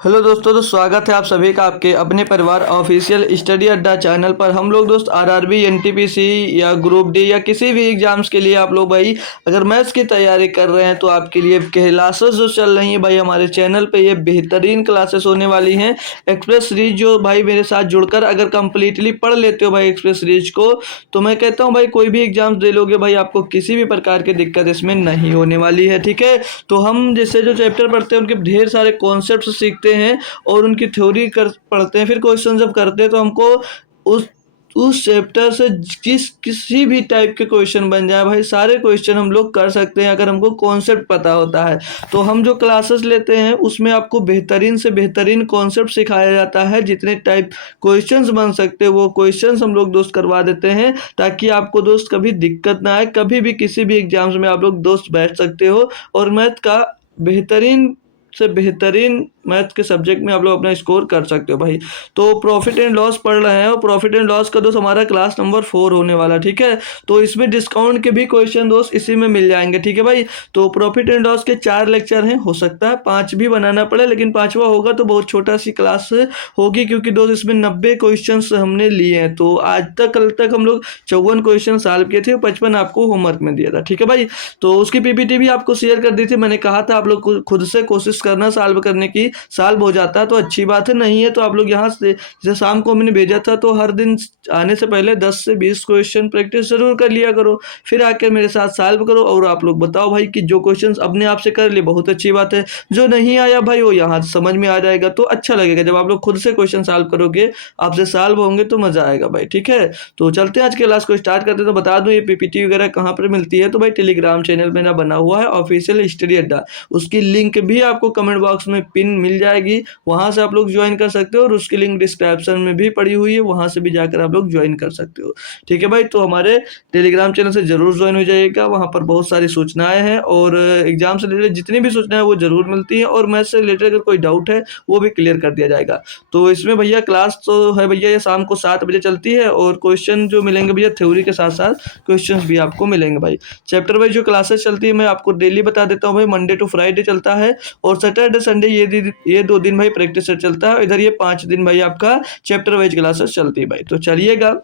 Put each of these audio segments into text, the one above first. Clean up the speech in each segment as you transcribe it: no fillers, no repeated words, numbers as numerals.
Hello दोस्तों, तो स्वागत है आप सभी का आपके अपने परिवार ऑफिशियल स्टडी अड्डा चैनल पर। हम लोग दोस्त आरआरबी, एनटीपीसी या ग्रुप डी या किसी भी एग्जाम्स के लिए आप लोग भाई अगर मैथ्स की तैयारी कर रहे हैं तो आपके लिए क्लासेस जो चल रही हैं भाई हमारे चैनल पे, ये बेहतरीन क्लासेस होने वाली हैं। एक्सप्रेस सीरीज जो भाई मेरे साथ जुड़कर अगर कंप्लीटली पढ़ लेते हो भाई एक्सप्रेस सीरीज को, तो मैं कहता हूँ भाई कोई भी एग्जाम दे लोगे भाई, आपको किसी भी प्रकार की दिक्कत इसमें नहीं होने वाली है। ठीक है, तो हम जैसे जो चैप्टर पढ़ते हैं उनके ढेर सारे कॉन्सेप्ट सीखते हैं और उनकी थ्योरी कर पढ़ते हैं। फिर क्वेश्चन जब करते हैं तो हमको उस चैप्टर से किसी भी टाइप के क्वेश्चन बन जाए भाई, सारे क्वेश्चन हम लोग कर सकते हैं अगर हमको कॉन्सेप्ट पता होता है। तो हम जो क्लासेस लेते हैं उसमें आपको बेहतरीन से बेहतरीन कॉन्सेप्ट सिखाया जाता है। जितने टाइप क्वेश्चंस बन सकते हैं वो क्वेश्चंस हम लोग दोस्त करवा देते हैं, ताकि आपको दोस्त कभी दिक्कत ना आए। कभी भी किसी भी एग्जाम्स में आप लोग दोस्त बैठ सकते हो और मैथ का बेहतरीन से बेहतरीन मैथ के सब्जेक्ट में आप लोग अपना स्कोर कर सकते हो भाई। तो प्रॉफिट एंड लॉस पढ़ रहे हैं और प्रॉफिट एंड लॉस का दोस्त हमारा क्लास नंबर 4 होने वाला। ठीक है, तो इसमें डिस्काउंट के भी क्वेश्चन दोस्त इसी में मिल जाएंगे। ठीक है भाई, तो प्रॉफिट एंड लॉस के 4 लेक्चर हैं, हो सकता है 5 भी बनाना पड़े, लेकिन 5वां होगा तो बहुत छोटा सी क्लास होगी, क्योंकि दोस्त इसमें 90 क्वेश्चन हमने लिए हैं। तो आज तक कल तक हम लोग 54 क्वेश्चन सॉल्व किए थे, 55 आपको होमवर्क में दिया था। ठीक है भाई, तो उसकी पीपीटी भी आपको शेयर कर दी थी। मैंने कहा था आप लोग खुद से कोशिश करना सॉल्व करने की, सॉल्व हो जाता है तो अच्छी बात है, नहीं है तो आप लोग यहाँ से जैसे शाम को मैंने भेजा था तो हर दिन आने से पहले 10 से 20 क्वेश्चन प्रैक्टिस जरूर कर लिया करो, फिर आकर मेरे साथ सॉल्व करो और आप लोग बताओ भाई कि जो क्वेश्चन अपने आप से कर लिए बहुत अच्छी बात है, जो नहीं आया भाई वो यहाँ समझ में आ जाएगा तो अच्छा लगेगा। जब आप लोग खुद से क्वेश्चन सॉल्व करोगे, आपसे सॉल्व होंगे तो मजा आएगा भाई। ठीक है, तो चलते हैं आज के क्लास को स्टार्ट करते हैं। तो बता दूं ये पीपीटी वगैरह कहाँ पर मिलती है, तो भाई टेलीग्राम चैनल मेरा बना हुआ है ऑफिशियल स्टडी अड्डा, उसकी लिंक भी आपको कमेंट बॉक्स में पिन मिल जाएगी, वहां से आप लोग ज्वाइन कर सकते हो और उसकी लिंक डिस्क्रिप्शन में भी पड़ी हुई है, वहां से भी जाकर आप लोग ज्वाइन कर सकते हो। ठीक है भाई, तो हमारे टेलीग्राम चैनल से जरूर ज्वाइन हो जाइएगा, वहां पर बहुत सारी सूचनाएं हैं और एग्जाम से रिलेटेड जितनी भी सूचनाएं वो जरूर मिलती हैं, और मैथ से रिलेटेड अगर कोई डाउट है वो भी क्लियर कर दिया जाएगा। तो इसमें भैया क्लास तो है भैया, ये शाम को 7 बजे चलती है और क्वेश्चन जो मिलेंगे भैया थ्योरी के साथ साथ क्वेश्चन भी आपको मिलेंगे भाई। चैप्टर वाइज जो क्लासेस चलती है मैं आपको डेली बता देता हूँ भाई। मंडे टू फ्राइडे चलता है और सैटरडे संडे ये 2 दिन भाई प्रैक्टिस सेट चलता है। इधर ये 5 दिन भाई आपका चैप्टर वाइज क्लासेस चलती है भाई। तो चलिएगा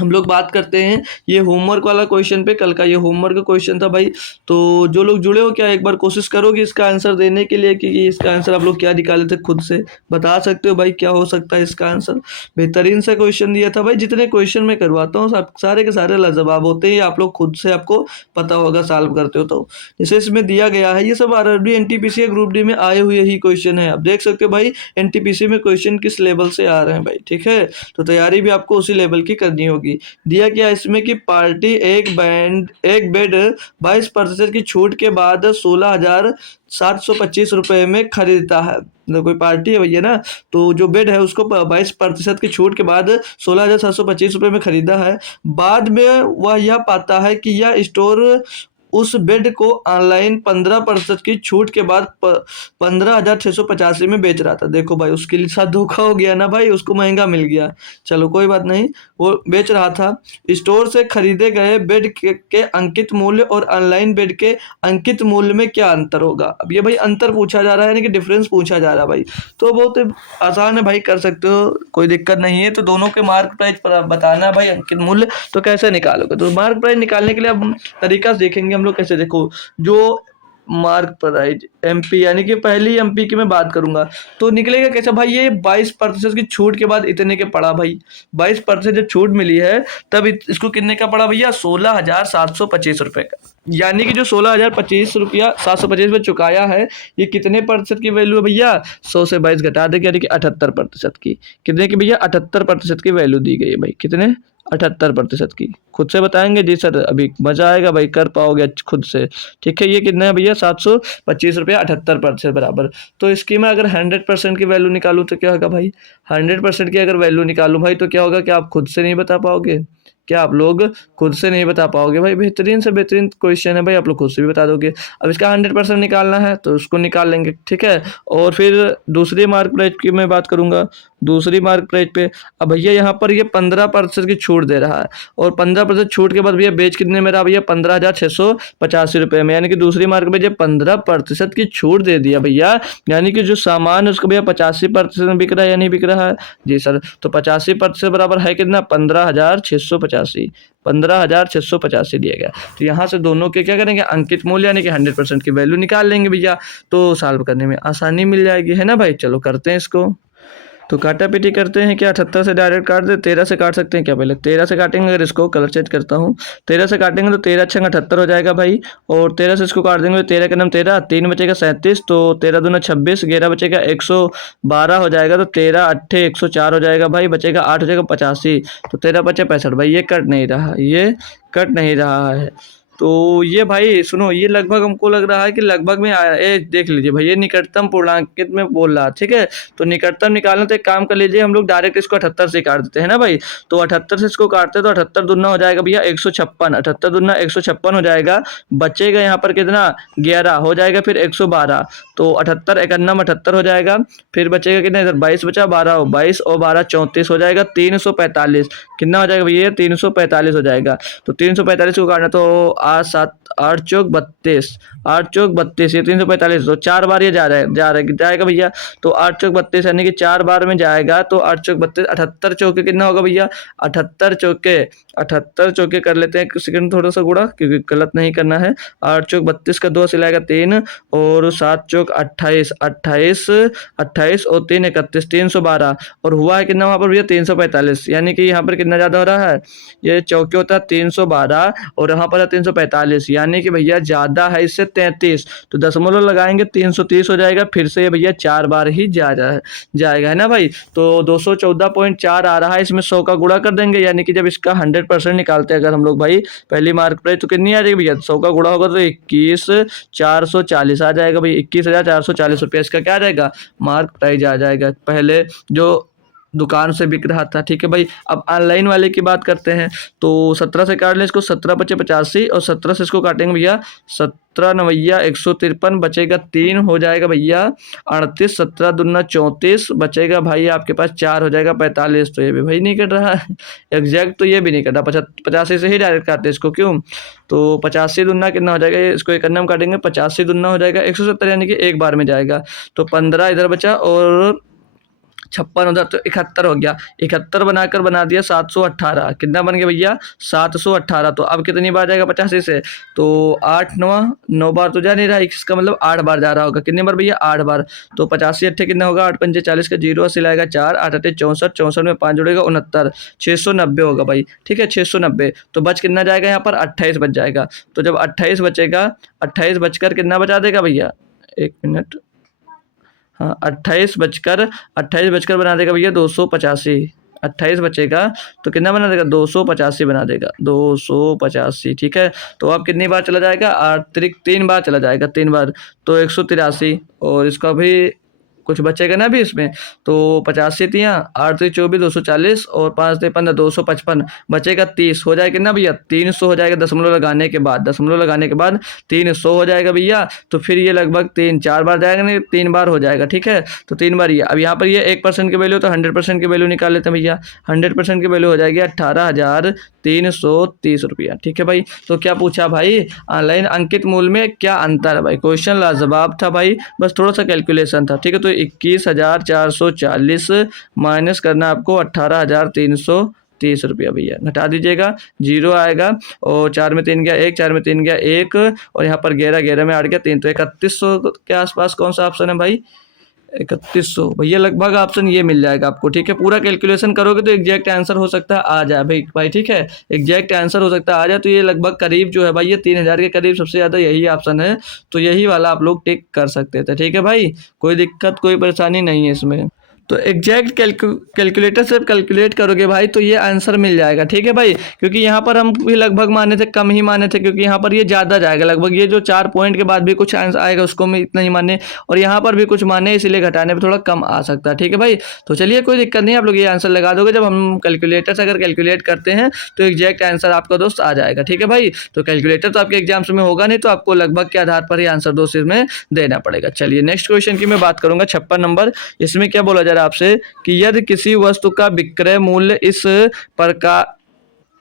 हम लोग बात करते हैं ये होमवर्क वाला क्वेश्चन पे। कल का ये होमवर्क का क्वेश्चन था भाई, तो जो लोग जुड़े हो क्या एक बार कोशिश करोगे इसका आंसर देने के लिए कि इसका आंसर आप लोग क्या निकाले थे, खुद से बता सकते हो भाई क्या हो सकता है इसका आंसर। बेहतरीन सा क्वेश्चन दिया था भाई, जितने क्वेश्चन मैं करवाता हूँ सब सारे के सारे लाजवाब होते हैं, आप लोग खुद से आपको पता होगा सॉल्व करते हो तो। जैसे इसमें दिया गया है ये सब आरआरबी एनटीपीसी ग्रुप डी में आए हुए ही क्वेश्चन है, आप देख सकते हो भाई एनटीपीसी में क्वेश्चन किस लेवल से आ रहे हैं भाई। ठीक है, तो तैयारी भी आपको उसी लेवल की करनी होगी। दिया गया इसमें कि पार्टी एक बेड 22% की छूट के बाद 16,725 रुपए में खरीदता है। मतलब कोई पार्टी है भैया ना, तो जो बेड है उसको 22% की छूट के बाद 16,725 रुपए में खरीदा है। बाद में वह यह पाता है कि यह स्टोर उस बेड को ऑनलाइन 15% की छूट के बाद 15,685 में बेच रहा था। देखो भाई उसके साथ धोखा हो गया ना भाई, उसको महंगा मिल गया। चलो कोई बात नहीं, वो बेच रहा था। स्टोर से खरीदे गए बेड के अंकित मूल्य और ऑनलाइन बेड के अंकित मूल्य में क्या अंतर होगा। अब ये भाई अंतर पूछा जा रहा है, यानी कि डिफरेंस पूछा जा रहा है भाई। तो बहुत आसान है भाई, कर सकते हो, कोई दिक्कत नहीं है। तो दोनों के मार्क प्राइस पर बताना भाई अंकित मूल्य, तो कैसे निकालोगे। तो मार्क प्राइस निकालने के लिए अब तरीका देखेंगे हम लोग कैसे। देखो जो मार्क प्राइस एमपी, यानी कि पहली एमपी की मैं बात करूंगा तो निकलेगा कैसे भाई, ये 22% की छूट के बाद इतने के पड़ा भाई। 22% जब छूट मिली है तब इसको कितने का पड़ा भैया, 16,725 रुपए का। यानी कि जो 16,025 रुपया 725 में चुकाया है, ये कितने प्रतिशत की वैल्यू है भैया, 100 से 22 घटा देंगे यानी कि 78% की। कितने की भैया, 78% की वैल्यू दी गई है भाई। कितने, 78% की। खुद से बताएंगे जी सर, अभी मजा आएगा भाई, कर पाओगे खुद से। ठीक है, ये कितना है भैया, 725 रुपया 78% बराबर। तो इसकी मैं अगर 100% की वैल्यू निकालूं तो क्या होगा भाई, 100% की अगर वैल्यू निकालूं भाई तो क्या होगा कि आप खुद से नहीं बता पाओगे। क्या आप लोग खुद से नहीं बता पाओगे भाई? बेहतरीन से बेहतरीन क्वेश्चन है भाई, आप लोग खुद से भी बता दोगे। अब इसका 100% निकालना है तो उसको निकाल लेंगे, ठीक है। और फिर दूसरी मार्क प्राइस की मैं बात करूंगा। दूसरी मार्क प्राइस पे अब भैया यहाँ पर ये 15% की छूट दे रहा है, और 15% छूट के बाद भैया बेच कितने में रहा भैया? 15,685 रुपये में। यानी कि दूसरी मार्क पे जब 15% की छूट दे दिया भैया, यानी कि जो सामान है उसको भैया 85% में बिक रहा है या नहीं बिक रहा है? जी सर। तो 85% बराबर है कितना? 15,685। 15,685 दिया गया। तो यहाँ से दोनों के क्या करेंगे? अंकित मूल्य यानी कि 100% की वैल्यू निकाल लेंगे भैया, तो सॉल्व करने में आसानी मिल जाएगी, है ना भाई? चलो करते हैं इसको। तो काटा पीटी करते हैं क्या? 78 से डायरेक्ट काट दे? 13 से काट सकते हैं क्या? पहले 13 से काटेंगे, अगर इसको कलर चेंज करता हूँ। 13 से काटेंगे तो 13 अच्छे 78 हो जाएगा भाई, और 13 से इसको काट देंगे तो 13 के नाम 13, 3 बचेगा 37, तो 13 दूना 26, 11 बचेगा 112 हो जाएगा, तो 13 अट्ठे 104 हो जाएगा भाई, बचेगा 8 हो जाएगा 85, तो 13 बचे 65 भाई। ये कट नहीं रहा, ये कट नहीं रहा है। तो ये भाई सुनो, ये लगभग हमको लग रहा है कि लगभग में आया। ए देख लीजिए भाई, ये निकटतम पूर्णांकित में बोल रहा है, ठीक है। तो निकटतम निकालना तो एक काम कर लीजिए, हम लोग डायरेक्ट इसको 78 से काट देते हैं ना भाई। तो 78 से इसको काटते हैं तो 78 दूना हो जाएगा भैया 156, 78 दूना 156 हो जाएगा। बचेगा यहाँ पर कितना? 11 हो जाएगा, फिर 112, तो 78 इकन्नम 78 हो जाएगा। फिर बचेगा कितना? इधर 22 बचा, 12 22 और 12 34 हो जाएगा, 345 कितना हो जाएगा भैया? 345 हो जाएगा। तो 345 को काटना तो 8 7 8 चौक 32, 8 चौक 32, ये 345, तो 4 बार ये जाएगा भैया। तो 8 चौक 32 यानी कि 4 बार में जाएगा, तो 8 चौक 32, 78 चौके कितना होगा भैया? 78 चौके कर लेते हैं, सेकंड थोड़ा सा गुड़ा, क्योंकि गलत नहीं करना है। 8 चौक 32 का 2 सिलाएगा 3, और 7 चौक 28, 28 28 और 3 31, 312, और हुआ है कितना वहाँ पर भैया? 345, यानी कि यहाँ पर कितना ज़्यादा हो रहा है? ये चौके होता है 312, और यहाँ पर है 345, यानी कि भैया ज़्यादा है इससे 33, तो दशमलव लगाएंगे 330 हो जाएगा। फिर से ये भैया 4 बार ही जाएगा, है ना भाई। तो 214.4 आ रहा है, इसमें 100 का गुणा कर देंगे, यानी कि जब इसका 100% निकालते हैं अगर हम लोग भाई पहली मार्क प्राइस, तो कितनी आ जाएगी भैया? 100 का गुणा होगा तो 21,440 आ जाएगा भाई। 21,440 रुपये इसका क्या आ जाएगा? मार्क प्राइस आ जाएगा, पहले जो दुकान से बिक रहा था, ठीक है भाई। अब ऑनलाइन वाले की बात करते हैं, तो 17 से काट लें इसको, 17 बचे 85, और 17 से इसको काटेंगे भैया 17 नवैया 153, बचेगा 3 हो जाएगा भैया 38, 17 दूना 34, बचेगा भाई आपके पास 4 हो जाएगा 45, तो ये भी भाई नहीं कट रहा है एग्जैक्ट, तो ये भी नहीं कटा। 85 से ही डायरेक्ट काटते इसको, क्यों? तो 85 दूना कितना हो जाएगा? इसको एक अन्ना में काटेंगे, 85 दूना हो जाएगा 170, यानी कि एक बार में जाएगा। तो 15 इधर बचा, और 56 उधर, तो 71 हो गया। 71 बनाकर बना दिया 718, कितना बन गया भैया? 718। तो अब कितनी बार जाएगा 85 से? तो 8 9 बार तो जा नहीं रहा, इसका मतलब 8 बार जा रहा होगा। कितनी बार भैया? 8 बार। तो 85 अट्ठे कितना होगा? 8 पंजे 40 का 0 सिलाएगा 4, 8 अट्ठे 64, 64 में 5 जुड़ेगा 69, 690 होगा भाई, ठीक है 690। तो बच कितना जाएगा यहाँ पर? 28 बच जाएगा। तो जब 28 बचेगा, 28 बचकर कितना बचा देगा भैया? एक मिनट, हाँ 28 बचकर बना देगा भैया 285। 28 बचेगा तो कितना बना देगा? 285 बना देगा, 285, ठीक है। तो अब कितनी बार चला जाएगा? अतिरिक्त 3 बार चला जाएगा, 3 बार, तो 183, और इसका भी कुछ बचेगा ना अभी इसमें। तो 85 तियाँ 8 से 24, 240, और 5 से 15, 255, बचेगा 30, हो जाएगा ना भैया 300 हो जाएगा दशमलव लगाने के बाद, 300 हो जाएगा भैया। तो फिर ये लगभग 3-4 बार जाएगा, नहीं 3 बार हो जाएगा, ठीक है। तो 3 बार ये, अब यहाँ पर ये 1% की वैल्यू, तो 100% की वैल्यू निकाल लेते हैं भैया। 100% की वैल्यू हो जाएगी 18,330 रुपया, ठीक है भाई। तो क्या पूछा भाई? ऑनलाइन अंकित मूल्य में क्या अंतर है भाई? क्वेश्चन लाजवाब था भाई, बस थोड़ा सा कैलकुलेशन था, ठीक है। तो 21,440 माइनस करना आपको 18,330 रुपया भैया, घटा दीजिएगा, 0 आएगा, और 4 में 3 गया 1, 4 में 3 गया 1, और यहाँ पर 11 11 में 8 गया 3, तो 3100 के आसपास कौन सा ऑप्शन है भाई? 3100 भैया, लगभग ऑप्शन ये मिल जाएगा आपको, ठीक है। पूरा कैलकुलेशन करोगे तो एग्जैक्ट आंसर हो सकता है आ जाए भाई, ठीक है। एग्जैक्ट आंसर हो सकता है आ जाए, तो ये लगभग करीब जो है भाई, ये 3000 के करीब सबसे ज़्यादा यही ऑप्शन है, तो यही वाला आप लोग टिक कर सकते थे, ठीक है भाई। कोई दिक्कत कोई परेशानी नहीं है इसमें। तो एग्जैक्ट कैलकुलेटर से कैलकुलेट करोगे भाई तो ये आंसर मिल जाएगा, ठीक है भाई। क्योंकि यहाँ पर हम भी लगभग माने थे, कम ही माने थे, क्योंकि यहाँ पर ये ज़्यादा जाएगा लगभग, ये जो 4 पॉइंट के बाद भी कुछ आंसर आएगा उसको हम इतना ही माने, और यहाँ पर भी कुछ माने, इसलिए घटाने पर थोड़ा कम आ सकता है, ठीक है भाई। तो चलिए कोई दिक्कत नहीं, आप लोग ये आंसर लगा दोगे जब हम कैलकुलेटर से अगर कैलकुलेट करते हैं तो एग्जैक्ट आंसर आपका दोस्त आ जाएगा, ठीक है भाई। तो कैलकुलेटर तो आपके एग्जाम्स में होगा नहीं, तो आपको लगभग के आधार पर ही आंसर दोस्त इसमें देना पड़ेगा। चलिए नेक्स्ट क्वेश्चन की मैं बात करूंगा, 56 नंबर। इसमें क्या बोला जा रहा है आपसे कि यदि किसी वस्तु का विक्रय मूल्य इस प्रकार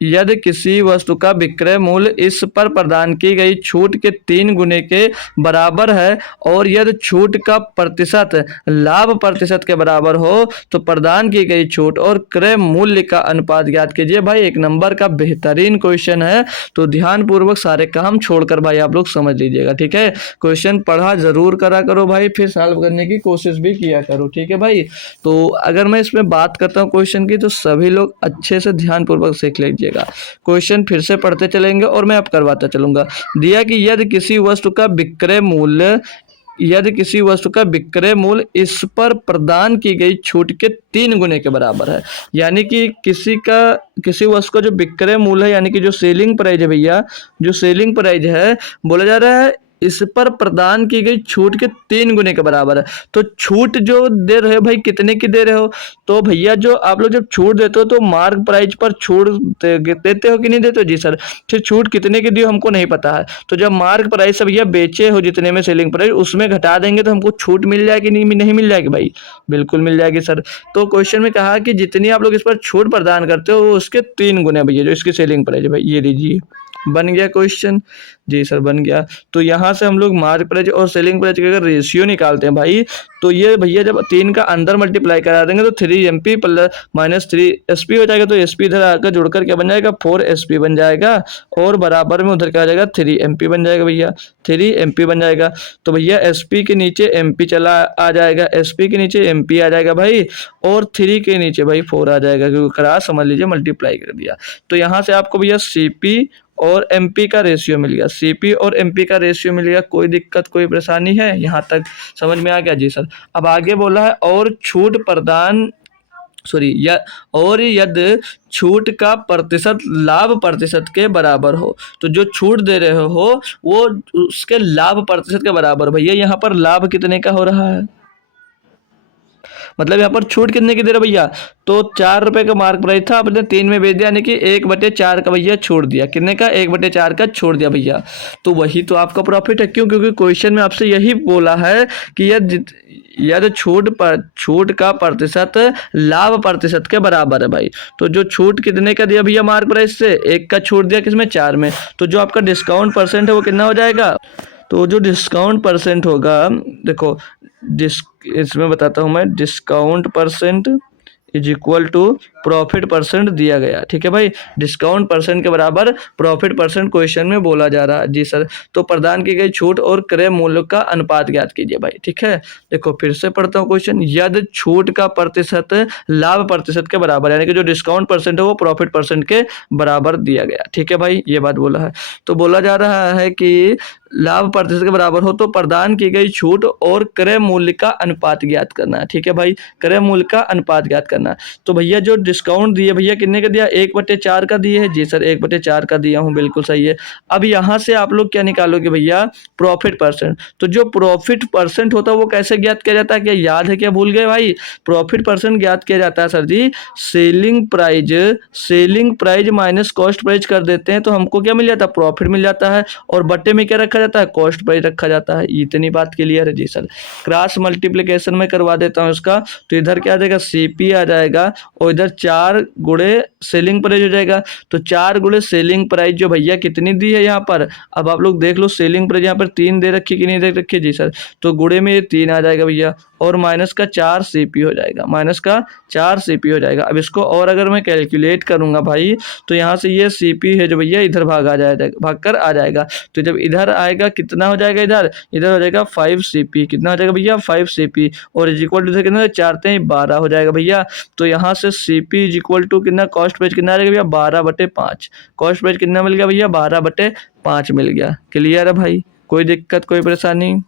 यदि किसी वस्तु का विक्रय मूल्य इस पर प्रदान की गई छूट के 3 गुने के बराबर है और यदि छूट का प्रतिशत लाभ प्रतिशत के बराबर हो तो प्रदान की गई छूट और क्रय मूल्य का अनुपात ज्ञात कीजिए। भाई 1 नंबर का बेहतरीन क्वेश्चन है, तो ध्यान पूर्वक सारे काम छोड़कर भाई आप लोग समझ लीजिएगा, ठीक है। क्वेश्चन पढ़ा जरूर करा करो भाई, फिर सॉल्व करने की कोशिश भी किया करो, ठीक है भाई। तो अगर मैं इसमें बात करता हूँ क्वेश्चन की, तो सभी लोग अच्छे से ध्यान पूर्वक सीख लीजिए। क्वेश्चन फिर से पढ़ते चलेंगे और मैं अब करवाता चलूंगा। दिया कि यदि किसी वस्तु का विक्रय मूल्य इस पर प्रदान की गई छूट के 3 गुने के बराबर है, यानी कि किसी वस्तु का जो विक्रय मूल्य है, यानी कि जो सेलिंग प्राइस है भैया, जो सेलिंग प्राइस है, बोला जा रहा है इस पर प्रदान की गई छूट के 3 गुने के बराबर है। तो छूट जो दे रहे हो भाई, कितने की दे रहे हो? तो भैया जो आप लोग जब छूट देते हो तो मार्क प्राइस पर छूट देते हो कि नहीं देते हो? जी सर। फिर छूट कितने की दी हमको नहीं पता है, तो जब मार्क प्राइस से भैया बेचे हो जितने में सेलिंग प्राइस, उसमें घटा देंगे तो हमको छूट मिल जाएगी, नहीं मिल जाएगी भाई? बिल्कुल मिल जाएगी सर। तो क्वेश्चन में कहा कि जितनी आप लोग इस पर छूट प्रदान करते हो उसके 3 गुने भैया जो इसकी सेलिंग प्राइस है भाई, ये लीजिए। बन गया क्वेश्चन? जी सर बन गया। तो यहाँ से हम लोग मार्क प्राइस और सेलिंग प्राइस का अगर रेशियो निकालते हैं भाई, तो ये भैया जब 3 का अंदर मल्टीप्लाई करा देंगे तो 3 MP माइनस 3 SP हो जाएगा। तो SP इधर आकर जुड़कर क्या बन जाएगा? 4 SP बन जाएगा, और बराबर में उधर क्या आ जाएगा? 3 MP बन जाएगा भैया, 3 MP बन जाएगा। तो भैया SP के नीचे MP चला आ जाएगा, SP के नीचे MP आ जाएगा भाई, और 3 के नीचे भाई 4 आ जाएगा, क्योंकि खरा समझ लीजिए मल्टीप्लाई कर दिया। तो यहाँ से आपको भैया CP और MP का रेशियो मिल गया, CP और MP का रेशियो मिल गया। कोई दिक्कत कोई परेशानी है? यहाँ तक समझ में आ गया? जी सर। अब आगे बोला है और छूट प्रदान और यदि छूट का प्रतिशत लाभ प्रतिशत के बराबर हो, तो जो छूट दे रहे हो वो उसके लाभ प्रतिशत के बराबर। भैया यहाँ पर लाभ कितने का हो रहा है? मतलब यहाँ पर छूट कितने की दे रहे भैया? तो 4 रुपए का मार्क प्राइस था, आपने 3 में बेच दिया, यानी कि 1/4 का भैया छोड़ दिया। कितने का? 1/4 का छोड़ दिया भैया। तो वही तो आपका प्रॉफिट है। क्यों? क्योंकि क्वेश्चन में आपसे यही बोला है कि यदि छूट का प्रतिशत लाभ प्रतिशत के बराबर है भाई। तो जो छूट कितने का दिया भैया मार्क प्राइस से? 1 का छूट दिया, किसमें? 4 में। तो जो आपका डिस्काउंट परसेंट है वो कितना हो जाएगा? तो जो डिस्काउंट परसेंट होगा, देखो इसमें बताता हूं मैं, discount percent is equal to profit percent दिया गया, ठीक है भाई। डिस्काउंट परसेंट के बराबर प्रॉफिट परसेंट क्वेश्चन में बोला जा रहा है। जी सर। तो प्रदान की गई छूट और क्रय मूल्य का अनुपात ज्ञात कीजिए भाई, ठीक है। देखो फिर से पढ़ता हूँ क्वेश्चन। यदि छूट का प्रतिशत लाभ प्रतिशत के बराबर, यानी कि जो डिस्काउंट परसेंट है वो प्रॉफिट परसेंट के बराबर दिया गया, ठीक है भाई, ये बात बोला है। तो बोला जा रहा है कि लाभ प्रतिशत के बराबर हो तो प्रदान की गई छूट और क्रय मूल्य का अनुपात ज्ञात करना है, ठीक है भाई। क्रय मूल्य का अनुपात ज्ञात करना। तो भैया जो डिस्काउंट दिए भैया कितने का दिया? 1/4 का दिए है। जी सर 1/4 का दिया हूँ, बिल्कुल सही है। अब यहाँ से आप लोग क्या निकालोगे भैया? Profit percent. तो जो प्रॉफिट परसेंट होता है वो कैसे ज्ञात किया जाता है? क्या याद है? क्या भूल गए भाई? प्रॉफिट परसेंट ज्ञात किया जाता है sir ji, selling price minus cost price कर देते हैं तो हमको क्या मिल जाता है? प्रॉफिट मिल जाता है। और बट्टे में क्या रखा जाता है? कॉस्ट प्राइस रखा जाता है। इतनी बात क्लियर है? जी सर। क्रॉस मल्टीप्लिकेशन में करवा देता हूँ इसका। तो इधर क्या आ जाएगा? CP आ जाएगा, और इधर 4 गुणे सेलिंग प्राइस हो जाएगा। तो 4 गुणे सेलिंग प्राइस जो भैया कितनी दी है यहाँ पर? अब आप लोग देख लो, सेलिंग प्राइस यहाँ पर 3 दे रखी कि नहीं दे रखी? जी सर। तो गुणे में ये 3 आ जाएगा भैया, और माइनस का 4 CP हो जाएगा, माइनस का 4 CP हो जाएगा। अब इसको और अगर मैं कैलकुलेट करूंगा भाई, तो यहाँ से ये CP है जो भैया इधर भाग कर आ जाएगा। तो जब इधर आएगा कितना हो जाएगा? इधर हो जाएगा 5 CP। कितना हो जाएगा भैया? 5 CP। और इज इक्वल टू कितना? 4 × 12 हो जाएगा भैया। तो यहाँ से CP इज इक्वल टू कितना? कॉस्ट प्राइस कितना आ जाएगा भैया? 12/5। कॉस्ट प्राइस कितना मिल गया भैया? 12/5 मिल गया। क्लियर है भाई? कोई दिक्कत कोई परेशानी?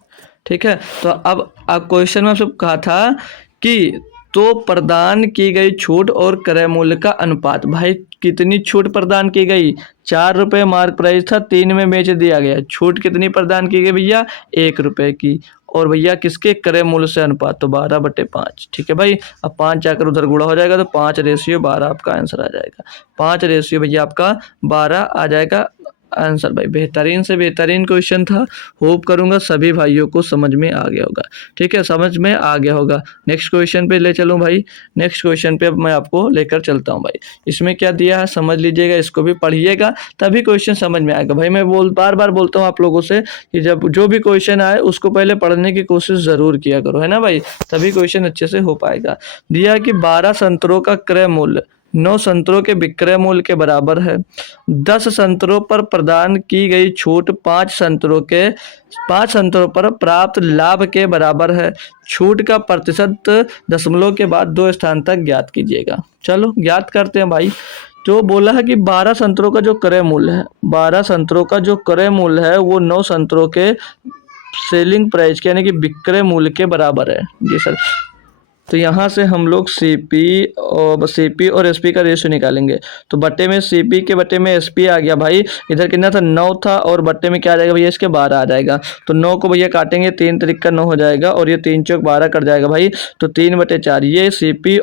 ठीक है। तो अब क्वेश्चन में आपसे कहा था कि तो प्रदान की गई छूट और क्रय मूल्य का अनुपात। भाई कितनी छूट प्रदान की गई? 4 रुपये मार्क प्राइस था, 3 में बेच दिया गया। छूट कितनी प्रदान की गई भैया? 1 रुपये की। और भैया किसके? क्रय मूल्य से अनुपात, तो 12/5। ठीक है भाई। अब 5 जाकर उधर गुणा हो जाएगा तो 5:12 आपका आंसर आ जाएगा। 5 भैया आपका 12 आ जाएगा आंसर। भाई बेहतरीन से बेहतरीन क्वेश्चन था। होप करूंगा सभी भाइयों को समझ में आ गया होगा। ठीक है, समझ में आ गया होगा। नेक्स्ट क्वेश्चन पे ले चलूं भाई। नेक्स्ट क्वेश्चन पे अब मैं आपको लेकर चलता हूं भाई। इसमें क्या दिया है समझ लीजिएगा, इसको भी पढ़िएगा तभी क्वेश्चन समझ में आएगा। भाई मैं बार बार बोलता हूँ आप लोगों से कि जब जो भी क्वेश्चन आए उसको पहले पढ़ने की कोशिश जरूर किया करो, है ना भाई, तभी क्वेश्चन अच्छे से हो पाएगा। दिया कि 12 संतरों का क्रय मूल्य 9 संतरों के विक्रय मूल्य के बराबर है। 10 संतरों पर प्रदान की गई छूट 5 संतरों पर प्राप्त लाभ के बराबर है। छूट का प्रतिशत दशमलव के बाद 2 स्थान तक ज्ञात कीजिएगा। चलो ज्ञात करते हैं भाई। जो बोला है कि 12 संतरों का जो क्रय मूल्य है, 12 संतरों का जो क्रय मूल्य है वो 9 संतरों के सेलिंग प्राइस यानी कि विक्रय मूल्य के बराबर है। जी सर। तो यहाँ से हम लोग सीपी और एसपी का रेशियो निकालेंगे। तो बट्टे में सीपी के बट्टे में एसपी आ गया भाई। इधर कितना था? 9 था, और बट्टे में क्या आ जाएगा भैया? इसके 12 आ जाएगा। तो 9 को भैया काटेंगे, 3 त्रिक का 9 हो जाएगा, और ये 3 चौक 12 कट जाएगा भाई। तो 3/4 ये सीपी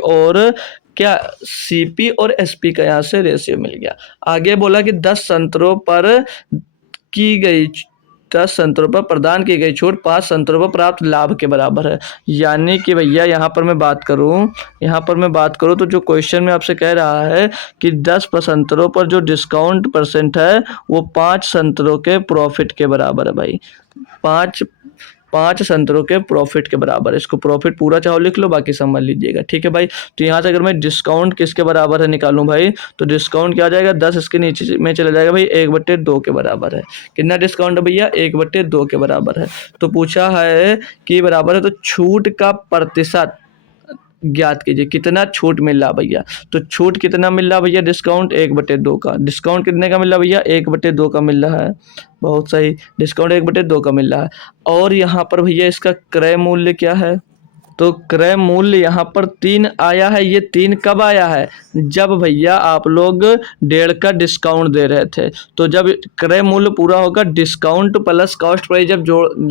और एसपी का यहाँ से रेशियो मिल गया। आगे बोला कि 10 संतरों पर प्रदान की गई छूट 5 संतरों पर प्राप्त लाभ के बराबर है। यानी कि भैया यहाँ पर मैं बात करूँ तो जो क्वेश्चन में आपसे कह रहा है कि 10 संतरों पर जो डिस्काउंट परसेंट है वो 5 संतरों के प्रॉफिट के बराबर है भाई। 5 संतरों के प्रॉफिट के बराबर है। इसको प्रॉफिट पूरा चाहो लिख लो, बाकी समझ लीजिएगा। ठीक है भाई। तो यहाँ से अगर मैं डिस्काउंट किसके बराबर है निकालूं भाई, तो डिस्काउंट क्या आ जाएगा? 10 इसके नीचे में चला जाएगा भाई, 1/2 के बराबर है। कितना डिस्काउंट है भैया? 1/2 के बराबर है। तो पूछा है कि बराबर है, तो छूट का प्रतिशत ज्ञात कीजिए। कितना छूट मिल रहा भैया? तो छूट कितना मिल रहा भैया? डिस्काउंट 1/2 का। डिस्काउंट कितने का मिल रहा भैया? 1/2 का मिल रहा है। बहुत सही, डिस्काउंट 1/2 का मिल रहा है। और यहाँ पर भैया इसका क्रय मूल्य क्या है? तो क्रय मूल्य यहाँ पर 3 आया है। ये 3 कब आया है? जब भैया आप लोग 1.5 का डिस्काउंट दे रहे थे। तो जब क्रय मूल्य पूरा होगा, डिस्काउंट प्लस कॉस्ट प्राइस जब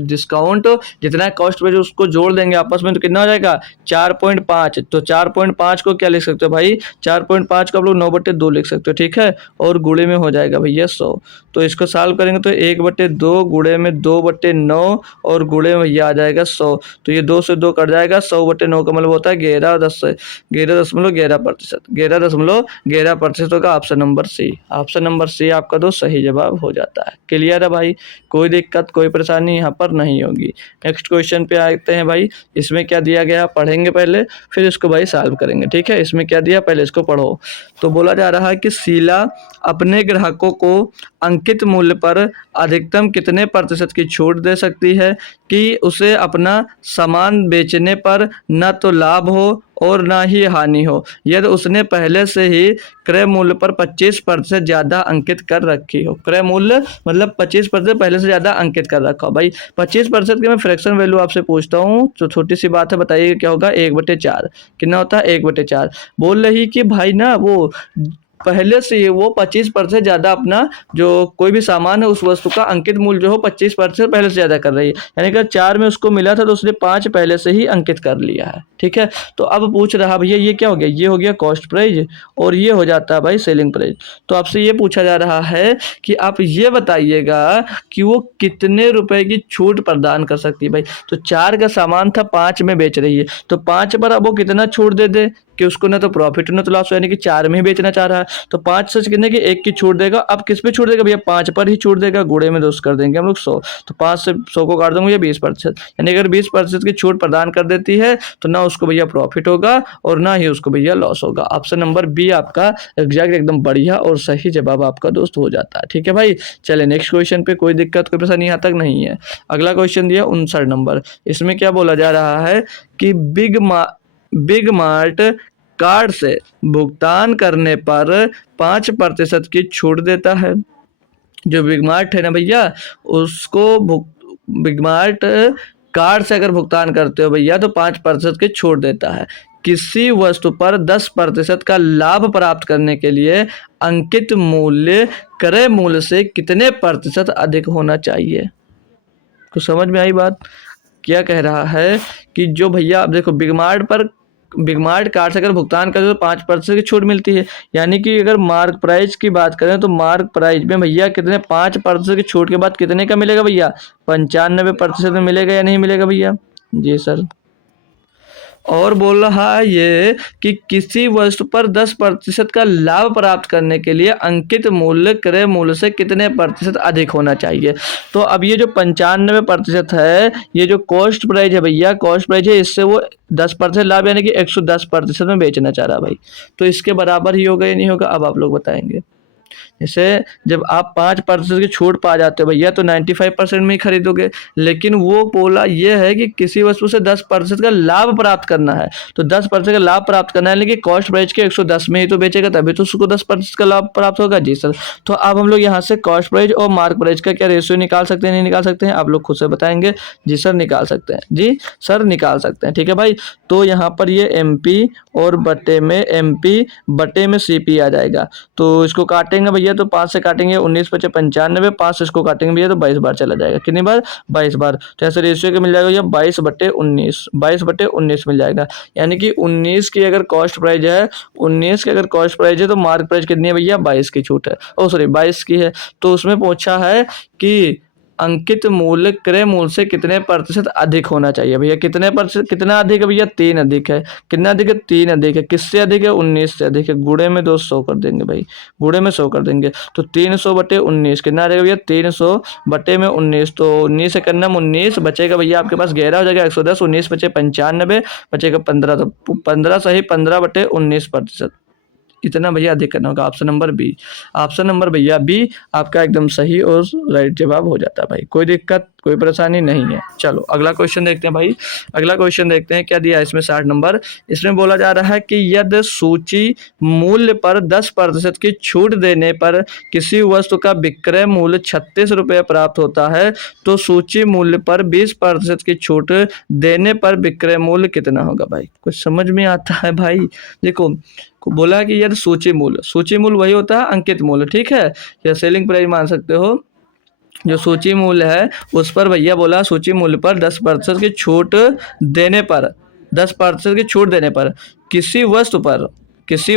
डिस्काउंट जितना कॉस्ट प्राइस उसको जोड़ देंगे आपस में, तो कितना हो जाएगा? 4.5। तो 4.5 को क्या लिख सकते हो भाई? 4.5 को आप लोग 9/2 लिख सकते हो। ठीक है, और गुणे में हो जाएगा भैया 100। तो इसको सॉल्व करेंगे तो 1/2 गुणे में 2/9 और गुणे में भैया आ जाएगा 100। तो ये 2 से 2 कट जाएगा। 100/9 का मतलब होता है 11.11%। 11.11% होगा option number C. Option number C आपका दोस्त सही जवाब हो जाता है। क्लियर है भाई? कोई दिक्कत कोई परेशानी यहाँ पर नहीं होगी। नेक्स्ट क्वेश्चन पे आते हैं भाई। इसमें क्या दिया गया पढ़ेंगे पहले, फिर इसको भाई सॉल्व करेंगे। ठीक है, इसमें क्या दिया पहले इसको पढ़ो। तो बोला जा रहा है कि शीला अपने ग्राहकों को अंकित मूल्य पर अधिकतम कितने प्रतिशत की छूट दे सकती है कि उसे अपना सामान बेचने पर न तो लाभ हो और ना ही हानि हो, यदि उसने पहले से ही क्रय मूल्य पर 25% ज़्यादा अंकित कर रखी हो। क्रय मूल्य मतलब 25% पहले से ज़्यादा अंकित कर रखा हो। भाई 25% की मैं फ्रैक्शन वैल्यू आपसे पूछता हूँ, तो छोटी सी बात है, बताइए क्या होगा? 1/4। कितना होता है? 1/4। बोल रही कि भाई ना वो पहले से वो 25% ज़्यादा अपना जो कोई भी सामान है उस वस्तु का अंकित मूल्य जो हो 25% पहले से ज़्यादा कर रही है। यानी कि 4 में उसको मिला था तो उसने 5 पहले से ही अंकित कर लिया है। ठीक है, तो अब पूछ रहा भैया ये क्या हो गया? ये हो गया कॉस्ट प्राइस और ये हो जाता है भाई सेलिंग प्राइस। तो आपसे ये पूछा जा रहा है कि आप ये बताइएगा कि वो कितने रुपए की छूट प्रदान कर सकती है। भाई तो 4 का सामान था, 5 में बेच रही है, तो 5 पर अब वो कितना छूट दे दे कि उसको ना तो प्रॉफिट ना तो लॉस, यानी कि 4 में ही बेचना चाह रहा है। तो 5 से कितने की 1 की छूट देगा। अब किस पे छूट देगा भैया? 5 पर ही छूट देगा। गुणे में 2 कर देंगे हम लोग 100। तो 5 से 100 को काट देंगे 20%। यानी अगर 20% की छूट प्रदान कर देती है तो ना उसको भैया प्रॉफिट होगा और ना ही उसको भैया लॉस होगा। ऑप्शन नंबर बी आपका एग्जैक्ट एकदम बढ़िया और सही जवाब आपका दोस्त हो जाता है। ठीक है भाई, चले नेक्स्ट क्वेश्चन पे। कोई दिक्कत कोई परेशानी यहाँ तक नहीं है। अगला क्वेश्चन दिया 59 नंबर। इसमें क्या बोला जा रहा है कि बिग मार्ट कार्ड से भुगतान करने पर 5% की छूट देता है। जो बिग मार्ट है ना भैया, उसको बिग मार्ट कार्ड से अगर भुगतान करते हो भैया तो 5% की छूट देता है। किसी वस्तु पर 10% का लाभ प्राप्त करने के लिए अंकित मूल्य क्रय मूल्य से कितने प्रतिशत अधिक होना चाहिए। तो समझ में आई बात। क्या कह रहा है कि जो भैया अब देखो बिग मार्ट कार्ड से अगर भुगतान करें तो 5% की छूट मिलती है। यानी कि अगर मार्क प्राइस की बात करें तो मार्क प्राइस में भैया कितने 5% की छूट के बाद कितने का मिलेगा भैया, 95% में मिलेगा या नहीं मिलेगा भैया। जी सर। और बोल रहा है ये कि किसी वस्तु पर 10% का लाभ प्राप्त करने के लिए अंकित मूल्य क्रय मूल्य से कितने प्रतिशत अधिक होना चाहिए। तो अब ये जो 95% है, ये जो कॉस्ट प्राइस है भैया, कॉस्ट प्राइस है, इससे वो 10% लाभ यानी कि 110% में बेचना चाह रहा भाई। तो इसके बराबर ही होगा या नहीं होगा, अब आप लोग बताएंगे। जैसे जब आप 5% की छूट पा जाते हो भैया तो 95% में ही खरीदोगे, लेकिन वो बोला ये है कि किसी वस्तु से 10% का लाभ प्राप्त करना है। तो 10% का लाभ प्राप्त करना है, लेकिन कॉस्ट प्राइस के 110 में ही तो बेचेगा, तभी तो उसको 10% का लाभ प्राप्त होगा। जी सर। तो अब हम लोग यहाँ से कॉस्ट प्राइस और मार्क प्राइस का क्या रेशियो निकाल सकते हैं, नहीं निकाल सकते हैं, आप लोग खुद से बताएंगे। जी सर निकाल सकते हैं, जी सर निकाल सकते हैं, ठीक है भाई। तो यहाँ पर ये MP और बटे में CP आ जाएगा। तो इसको काटेंगे भैया तो 5 से काटेंगे, 19 बचे 95, 5 से इसको काटेंगे भैया तो 22 बार चला जाएगा। कितनी बार, 22 बार। तो ऐसे रेशियो के मिल जाएगा भैया 22/19 मिल जाएगा। यानी कि 19 की अगर कॉस्ट प्राइस है, 19 की अगर कॉस्ट प्राइस है तो मार्क प्राइस कितनी है भैया, 22 की छूट है, 22 की है। तो उसमें पूछा है कि अंकित मूल्य क्रय मूल्य से कितने प्रतिशत अधिक होना चाहिए भैया। कितने प्रतिशत, कितना अधिक है भैया, 3 अधिक है। कितना अधिक है, 3 अधिक है। किससे अधिक है, 19 से अधिक है। गुणे में 200 कर देंगे भाई, गुणे में 100 कर देंगे। तो 300/19 कितना आ जाएगा भैया, 300/19। तो 19 से करना 19 बचेगा भैया आपके पास 11 हो जाएगा, 110, 19 बचे 95, बचेगा 15। तो 15 सही 15/19%। इतना भैया अधिक करना होगा। Option number B, option number भैया बी आपका एकदम सही और राइट जवाब हो जाता है भाई। कोई दिक्कत, कोई परेशानी नहीं है। चलो अगला क्वेश्चन देखते हैं भाई। अगला क्वेश्चन देखते हैं क्या दिया है इसमें, 60 नंबर। इसमें बोला जा रहा है कि यदि सूची मूल्य पर 10% की छूट देने पर किसी वस्तु का विक्रय मूल्य 36 रुपये प्राप्त होता है तो सूची मूल्य पर 20% की छूट देने पर विक्रय मूल्य कितना होगा भाई। कुछ समझ में आता है भाई। देखो बोला कि यदि सूची मूल्य वही होता है अंकित मूल्य, ठीक है, या सेलिंग प्राइस मान सकते हो। जो सूची मूल्य है उस पर भैया बोला सूची मूल्य पर 10% की छूट देने पर, 10% की छूट देने पर किसी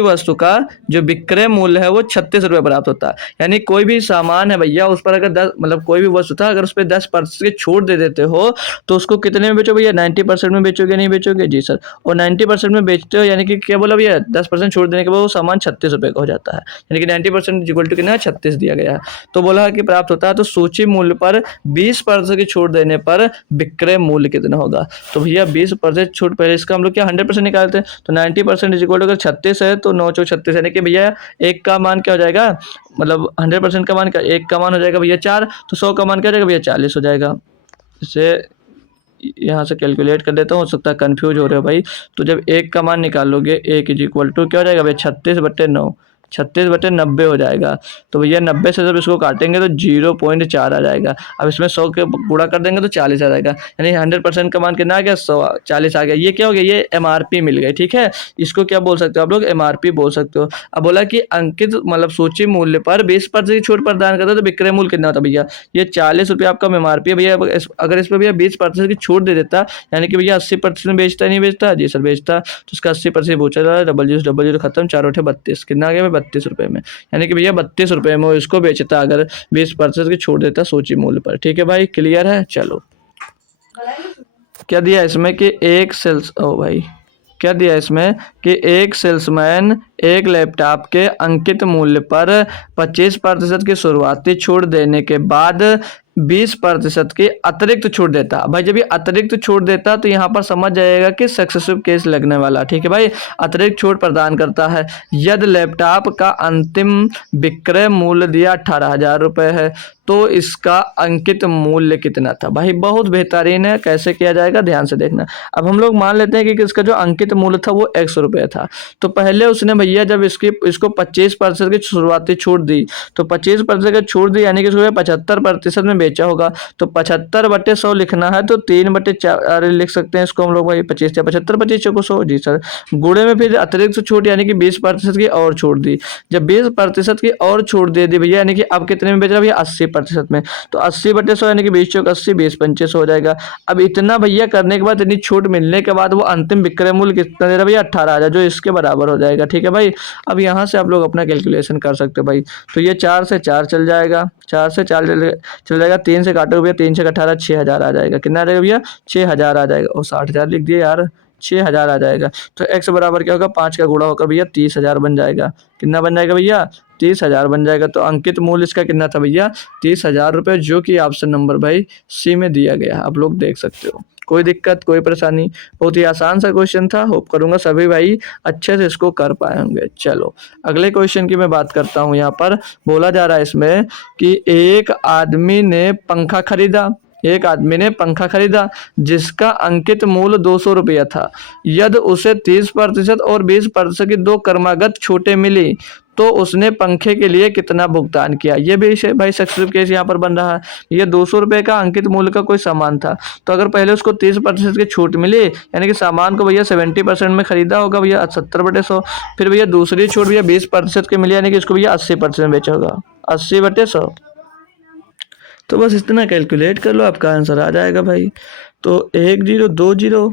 वस्तु का जो विक्रय मूल्य है वो 36 रुपये प्राप्त होता है। यानी कोई भी सामान है भैया उस पर अगर 10 मतलब कोई भी वस्तु था अगर उस पर 10% की छूट दे देते हो तो उसको कितने में बेचो भैया, 90% में बेचोगे, नहीं बेचोगे। जी सर। और 90% में बेचते हो यानी कि क्या बोला भैया, 10% छूट देने के बाद वो सामान 36 रुपये का हो जाता है। यानी कि 90% इक्वल टू कितना, 36 दिया गया है। तो बोला कि प्राप्त होता है तो सूची मूल्य पर 20% की छूट देने पर विक्रय मूल्य कितना होगा। तो भैया 20% छूट, पहले इसका हम लोग क्या 100% निकालते हैं। तो 90% इक्वल टू अगर 36 है तो 9 चौक 36, यानी कि भैया एक का मान क्या हो जाएगा, मतलब 100% का मान क्या, एक का मान हो जाएगा भैया 4, तो 100 का मान क्या हो जाएगा भैया 40 हो जाएगा। इसे यहाँ से कैलकुलेट कर देता हूँ, हो सकता है कंफ्यूज हो रहे हो भाई। तो जब एक का मान निकालोगे, एक इज इक्वल टू क्या हो जाएगा भैया 36/9, 36/90 हो जाएगा। तो भैया 90 से जब इसको काटेंगे तो 0.4 आ जाएगा। अब इसमें 100 के गुणा कर देंगे तो 40 आ जाएगा। यानी 100% का मान कितना आ गया, 40 आ गया। ये क्या हो गया, ये MRP मिल गई, ठीक है। इसको क्या बोल सकते हो आप लोग, MRP बोल सकते हो। अब बोला कि अंकित मतलब सूची मूल्य पर 20% की छूट प्रदान करता है तो विक्रय मूल्य कितना होता है भैया, ये 40 रुपये आपका MRP है भैया। अगर इस पर भैया 20% की छूट दे देता यानी कि भैया 80% में बेचता नहीं बेचता। जी सर बेचता। तो इसका 80% पूछा जा रहा है, 00 खत्म, 4 8 32, कितना आ गया 32 रुपये में। यानी कि भैया 32 रुपये में वो इसको बेचता अगर 20% की छूट देता सूची मूल्य पर। ठीक है भाई, क्लियर है। चलो क्या दिया इसमें कि क्या दिया इसमें कि एक सेल्समैन एक लैपटॉप के अंकित मूल्य पर 25% की शुरुआती छूट देने के बाद 20% की अतिरिक्त छूट देता। भाई जब ये अतिरिक्त छूट देता तो यहाँ पर समझ जाएगा कि सक्सेसिव केस लगने वाला। ठीक है भाई, अतिरिक्त छूट प्रदान करता है। यदि लैपटॉप का अंतिम विक्रय मूल्य दिया 18,000 रुपये है तो इसका अंकित मूल्य कितना था। भाई बहुत बेहतरीन है, कैसे किया जाएगा ध्यान से देखना। अब हम लोग मान लेते हैं कि इसका जो अंकित मूल्य था वो 100 रुपये था। तो पहले उसने भैया जब इसको 25% की शुरुआती छूट दी, तो 25% की छूट दी यानी कि इसको 75% में बेचा होगा। तो 75/100 लिखना है तो 3/4 लिख सकते हैं इसको हम लोग भाई। 25 या 75, 25 को 100 जी सर। गुणे में फिर अतिरिक्त छूट यानी कि 20% की और छूट दी। जब 20% की और छूट दे दी भैया यानी कि अब कितने में बेच रहा है भैया 80% में। तो 80/100 यानी कि 20 × 80 20 × 25 हो जाएगा। अब इतना भैया करने के बाद, इतनी छूट मिलने के बाद वो अंतिम विक्रय मूल्य कितना दे रहा है भैया 18,000, जो इसके बराबर हो जाएगा। ठीक है भाई। अब यहाँ से आप लोग अपना कैलकुलेशन कर सकते हो भाई। तो ये 4 से 4 चल जाएगा, 4 से 4 चल जाएगा, 3 से काटोगे भैया, 3 से 18 6,000 आ जाएगा। कितना आ जाएगा भैया 6,000 आ जाएगा। और 60,000 लिख दिए यार, 6,000 आ जाएगा। तो x बराबर क्या होगा 5 का गुणा होकर भैया 30,000 बन जाएगा। कितना बन जाएगा भैया 30,000 बन जाएगा। तो अंकित मूल्य इसका कितना था भैया 30,000 रुपये, जो कि ऑप्शन नंबर भाई सी में दिया गया है। आप लोग देख सकते हो, कोई दिक्कत कोई परेशानी। बहुत ही आसान सा क्वेश्चन था। होप करूंगा सभी भाई अच्छे से इसको कर पाए होंगे। चलो अगले क्वेश्चन की मैं बात करता हूँ। यहाँ पर बोला जा रहा है इसमें कि एक आदमी ने पंखा खरीदा, एक आदमी ने पंखा खरीदा जिसका अंकित मूल्य 200 रुपया था। यदि उसे 30% और 20% की दो क्रमागत छूटें मिली तो उसने पंखे के लिए कितना भुगतान किया। ये भी भाई सक्सेसफुल केस यहाँ पर बन रहा है। ये 200 रुपये का अंकित मूल्य का कोई सामान था, तो अगर पहले उसको 30% की छूट मिली यानी कि सामान को भैया 70% में खरीदा होगा भैया 70/100। फिर भैया दूसरी छूट भैया 20% की मिली यानी कि इसको भैया 80% में बेचा होगा 80/100। तो बस इतना कैलकुलेट कर लो, आपका आंसर आ जाएगा भाई। तो 1 0 2 0,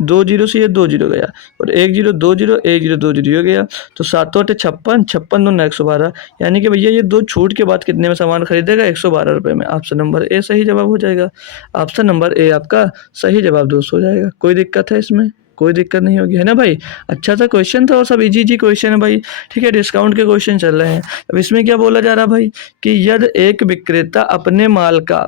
2 0 से ये 2 0 गया और 1 0 2 0 1 0 2 0 गया। तो 7 8 56, 56 2 112, यानी कि भैया ये दो छूट के बाद कितने में सामान खरीदेगा 112 रुपये में। ऑप्शन नंबर ए सही जवाब हो जाएगा। ऑप्शन नंबर ए आपका सही जवाब दोस्त हो जाएगा। कोई दिक्कत है इसमें? कोई दिक्कत नहीं होगी, है ना भाई। अच्छा सा क्वेश्चन था और सब इजी क्वेश्चन है भाई। ठीक है, डिस्काउंट के क्वेश्चन चल रहे हैं। अब इसमें क्या बोला जा रहा है भाई कि यदि एक विक्रेता अपने माल का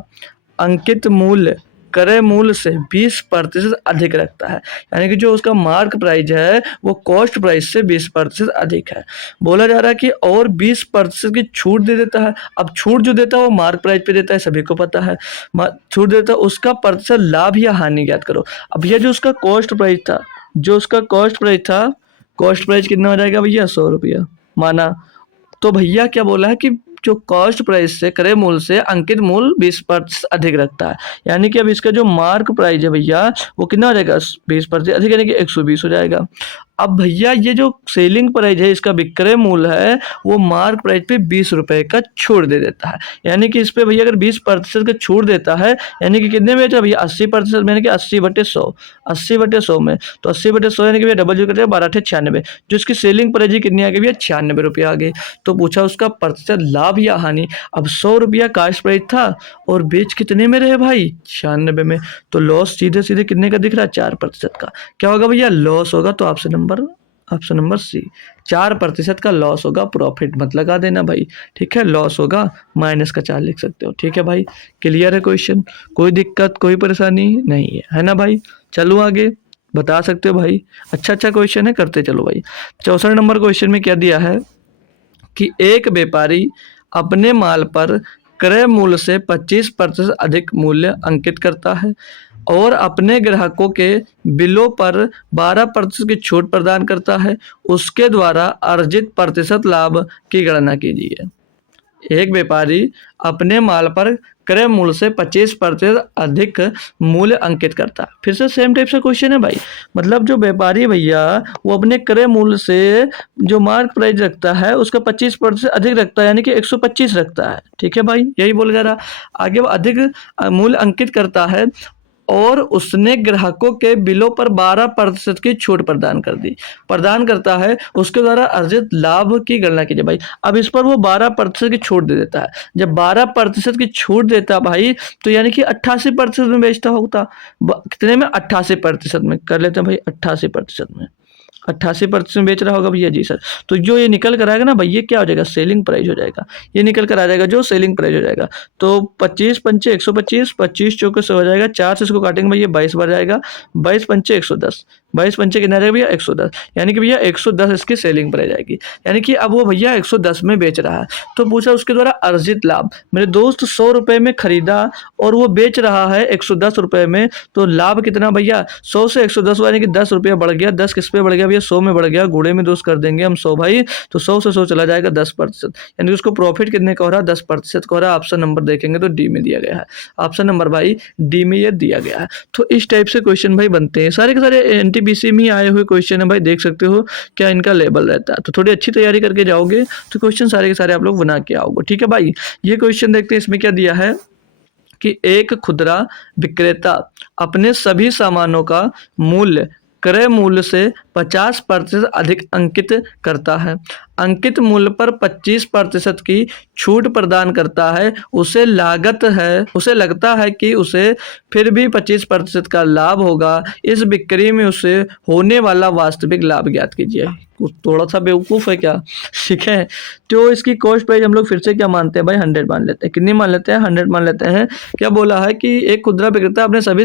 अंकित मूल्य क्रय मूल्य से 20% अधिक रखता है, यानी कि जो उसका मार्क प्राइस है वो कॉस्ट प्राइस से 20% अधिक है। बोला जा रहा है कि और 20% की छूट दे देता है। अब छूट जो देता है वो मार्क प्राइस पे देता है, सभी को पता है। छूट देता है, उसका प्रतिशत लाभ या हानि ज्ञात करो। अब यह जो उसका कॉस्ट प्राइस था, जो उसका कॉस्ट प्राइस कितना हो जाएगा भैया 100 रुपया माना। तो भैया क्या बोला है कि जो कॉस्ट प्राइस से क्रय मूल्य से अंकित मूल्य 20% अधिक रखता है, यानी कि अब इसका जो मार्क प्राइस है भैया वो कितना हो जाएगा 20% अधिक, यानी कि 120 हो जाएगा। अब भैया ये जो सेलिंग प्राइस है, इसका विक्रय मूल्य है, वो मार्क प्राइस पे 20 रुपए का छूट दे देता है। यानी कि इस पे भैया अगर 20% का छूट देता है यानी कि कितने में बेचा भैया 80% में, यानी कि 80/100, 80/100 में। तो 80/100 यानी कि भैया डबल जो करते हैं 12 96, जो इसकी सेलिंग प्राइस है कितनी आ गई भैया 96 रुपये आ गई। तो पूछा उसका प्रतिशत लाभ या हानि। अब 100 रुपया कास्ट प्राइस था और बेच कितने में रहे भाई 96 में। तो लॉस सीधे सीधे कितने का दिख रहा है 4% का। क्या होगा भैया लॉस होगा। तो ऑप्शन नंबर सी 4% का लॉस होगा। प्रॉफिट मत लगा देना भाई, ठीक है। लॉस होगा -4 लिख सकते हो, ठीक है भाई। क्लियर है क्वेश्चन? कोई दिक्कत कोई परेशानी नहीं है ना भाई। चलो आगे बता सकते हो भाई। अच्छा क्वेश्चन है, करते चलो भाई। 64 नंबर क्वेश्चन में क्या दिया है कि एक व्यापारी अपने माल पर क्रय मूल्य से 25% अधिक मूल्य अंकित करता है और अपने ग्राहकों के बिलों पर 12% की छूट प्रदान करता है। उसके द्वारा अर्जित प्रतिशत लाभ की गणना कीजिए। एक व्यापारी अपने माल पर क्रय मूल्य से 25% अधिक मूल्य अंकित करता है। फिर से सेम टाइप से क्वेश्चन है भाई। मतलब जो व्यापारी भैया वो अपने क्रय मूल्य से जो मार्क प्राइस रखता है उसका 25% अधिक रखता है, यानी कि 125 रखता है, ठीक है भाई। यही बोला जा रहा। आगे वो अधिक मूल्य अंकित करता है और उसने ग्राहकों के बिलों पर 12% की छूट प्रदान करता है। उसके द्वारा अर्जित लाभ की गणना कीजिए भाई। अब इस पर वो 12% की छूट दे देता है। जब 12% की छूट देता है भाई तो यानी कि 88% में बेचता होता। कितने में 88% में कर लेते हैं भाई, 88% में। 88% में बेच रहा होगा भैया, जी सर। तो जो ये निकल कर आएगा ना भाई, ये क्या हो जाएगा, सेलिंग प्राइस हो जाएगा। ये निकल कर आ जाएगा जो सेलिंग प्राइस हो जाएगा। तो 25 पंचे 125, 25 चौके से हो जाएगा, 4 से इसको काटेंगे भैया 22 बढ़ जाएगा, 22 पंचे 110, 22 पंचे कितना आ जाएगा भैया 110, यानी कि भैया 110 इसकी सेलिंग प्राइस आएगी। यानी कि अब वो भैया 110 में बेच रहा है। तो पूछा उसके द्वारा अर्जित लाभ, मेरे दोस्त 100 रुपए में खरीदा और वो बेच रहा है 110 रुपए में, तो लाभ कितना भैया, 100 से 110 यानी कि 10 रुपया बढ़ गया। 10 किस पे बढ़ गया भैया, 100 में बढ़ गया। गुणे में दोस्त कर देंगे हम 100 भाई, तो 100 से 100 चला जाएगा 10%, यानी कि उसको प्रॉफिट कितने का हो रहा है, 10% का हो रहा है। ऑप्शन नंबर देखेंगे तो डी में दिया गया है, ऑप्शन नंबर भाई डी में ये दिया गया है। तो इस टाइप से क्वेश्चन भाई बनते हैं, सारे के सारे एनटीपीसी में आए हुए क्वेश्चन है भाई, देख सकते हो क्या इनका लेवल रहता है। तो थोड़ी अच्छी तैयारी करके जाओगे तो क्वेश्चन सारे के सारे आप लोग बना के आओगे, ठीक है भाई। ये क्वेश्चन देखते हैं, इसमें क्या दिया है कि एक खुदरा विक्रेता अपने सभी सामानों का मूल्य क्रय मूल्य से 50% अधिक अंकित करता है। अंकित मूल्य पर 25% की छूट प्रदान करता है। उसे लगता है कि उसे फिर भी 25% का लाभ होगा। इस बिक्री में उसे होने वाला वास्तविक लाभ ज्ञात कीजिए। थोड़ा सा बेवकूफ़ है क्या, ठीक है। तो इसकी कॉस्ट प्राइस हम लोग फिर से क्या मानते हैं भाई, 100 मान लेते हैं। कितनी मान लेते हैं, 100 मान लेते हैं। क्या बोला है कि एक खुदरा विक्रेता अपने सभी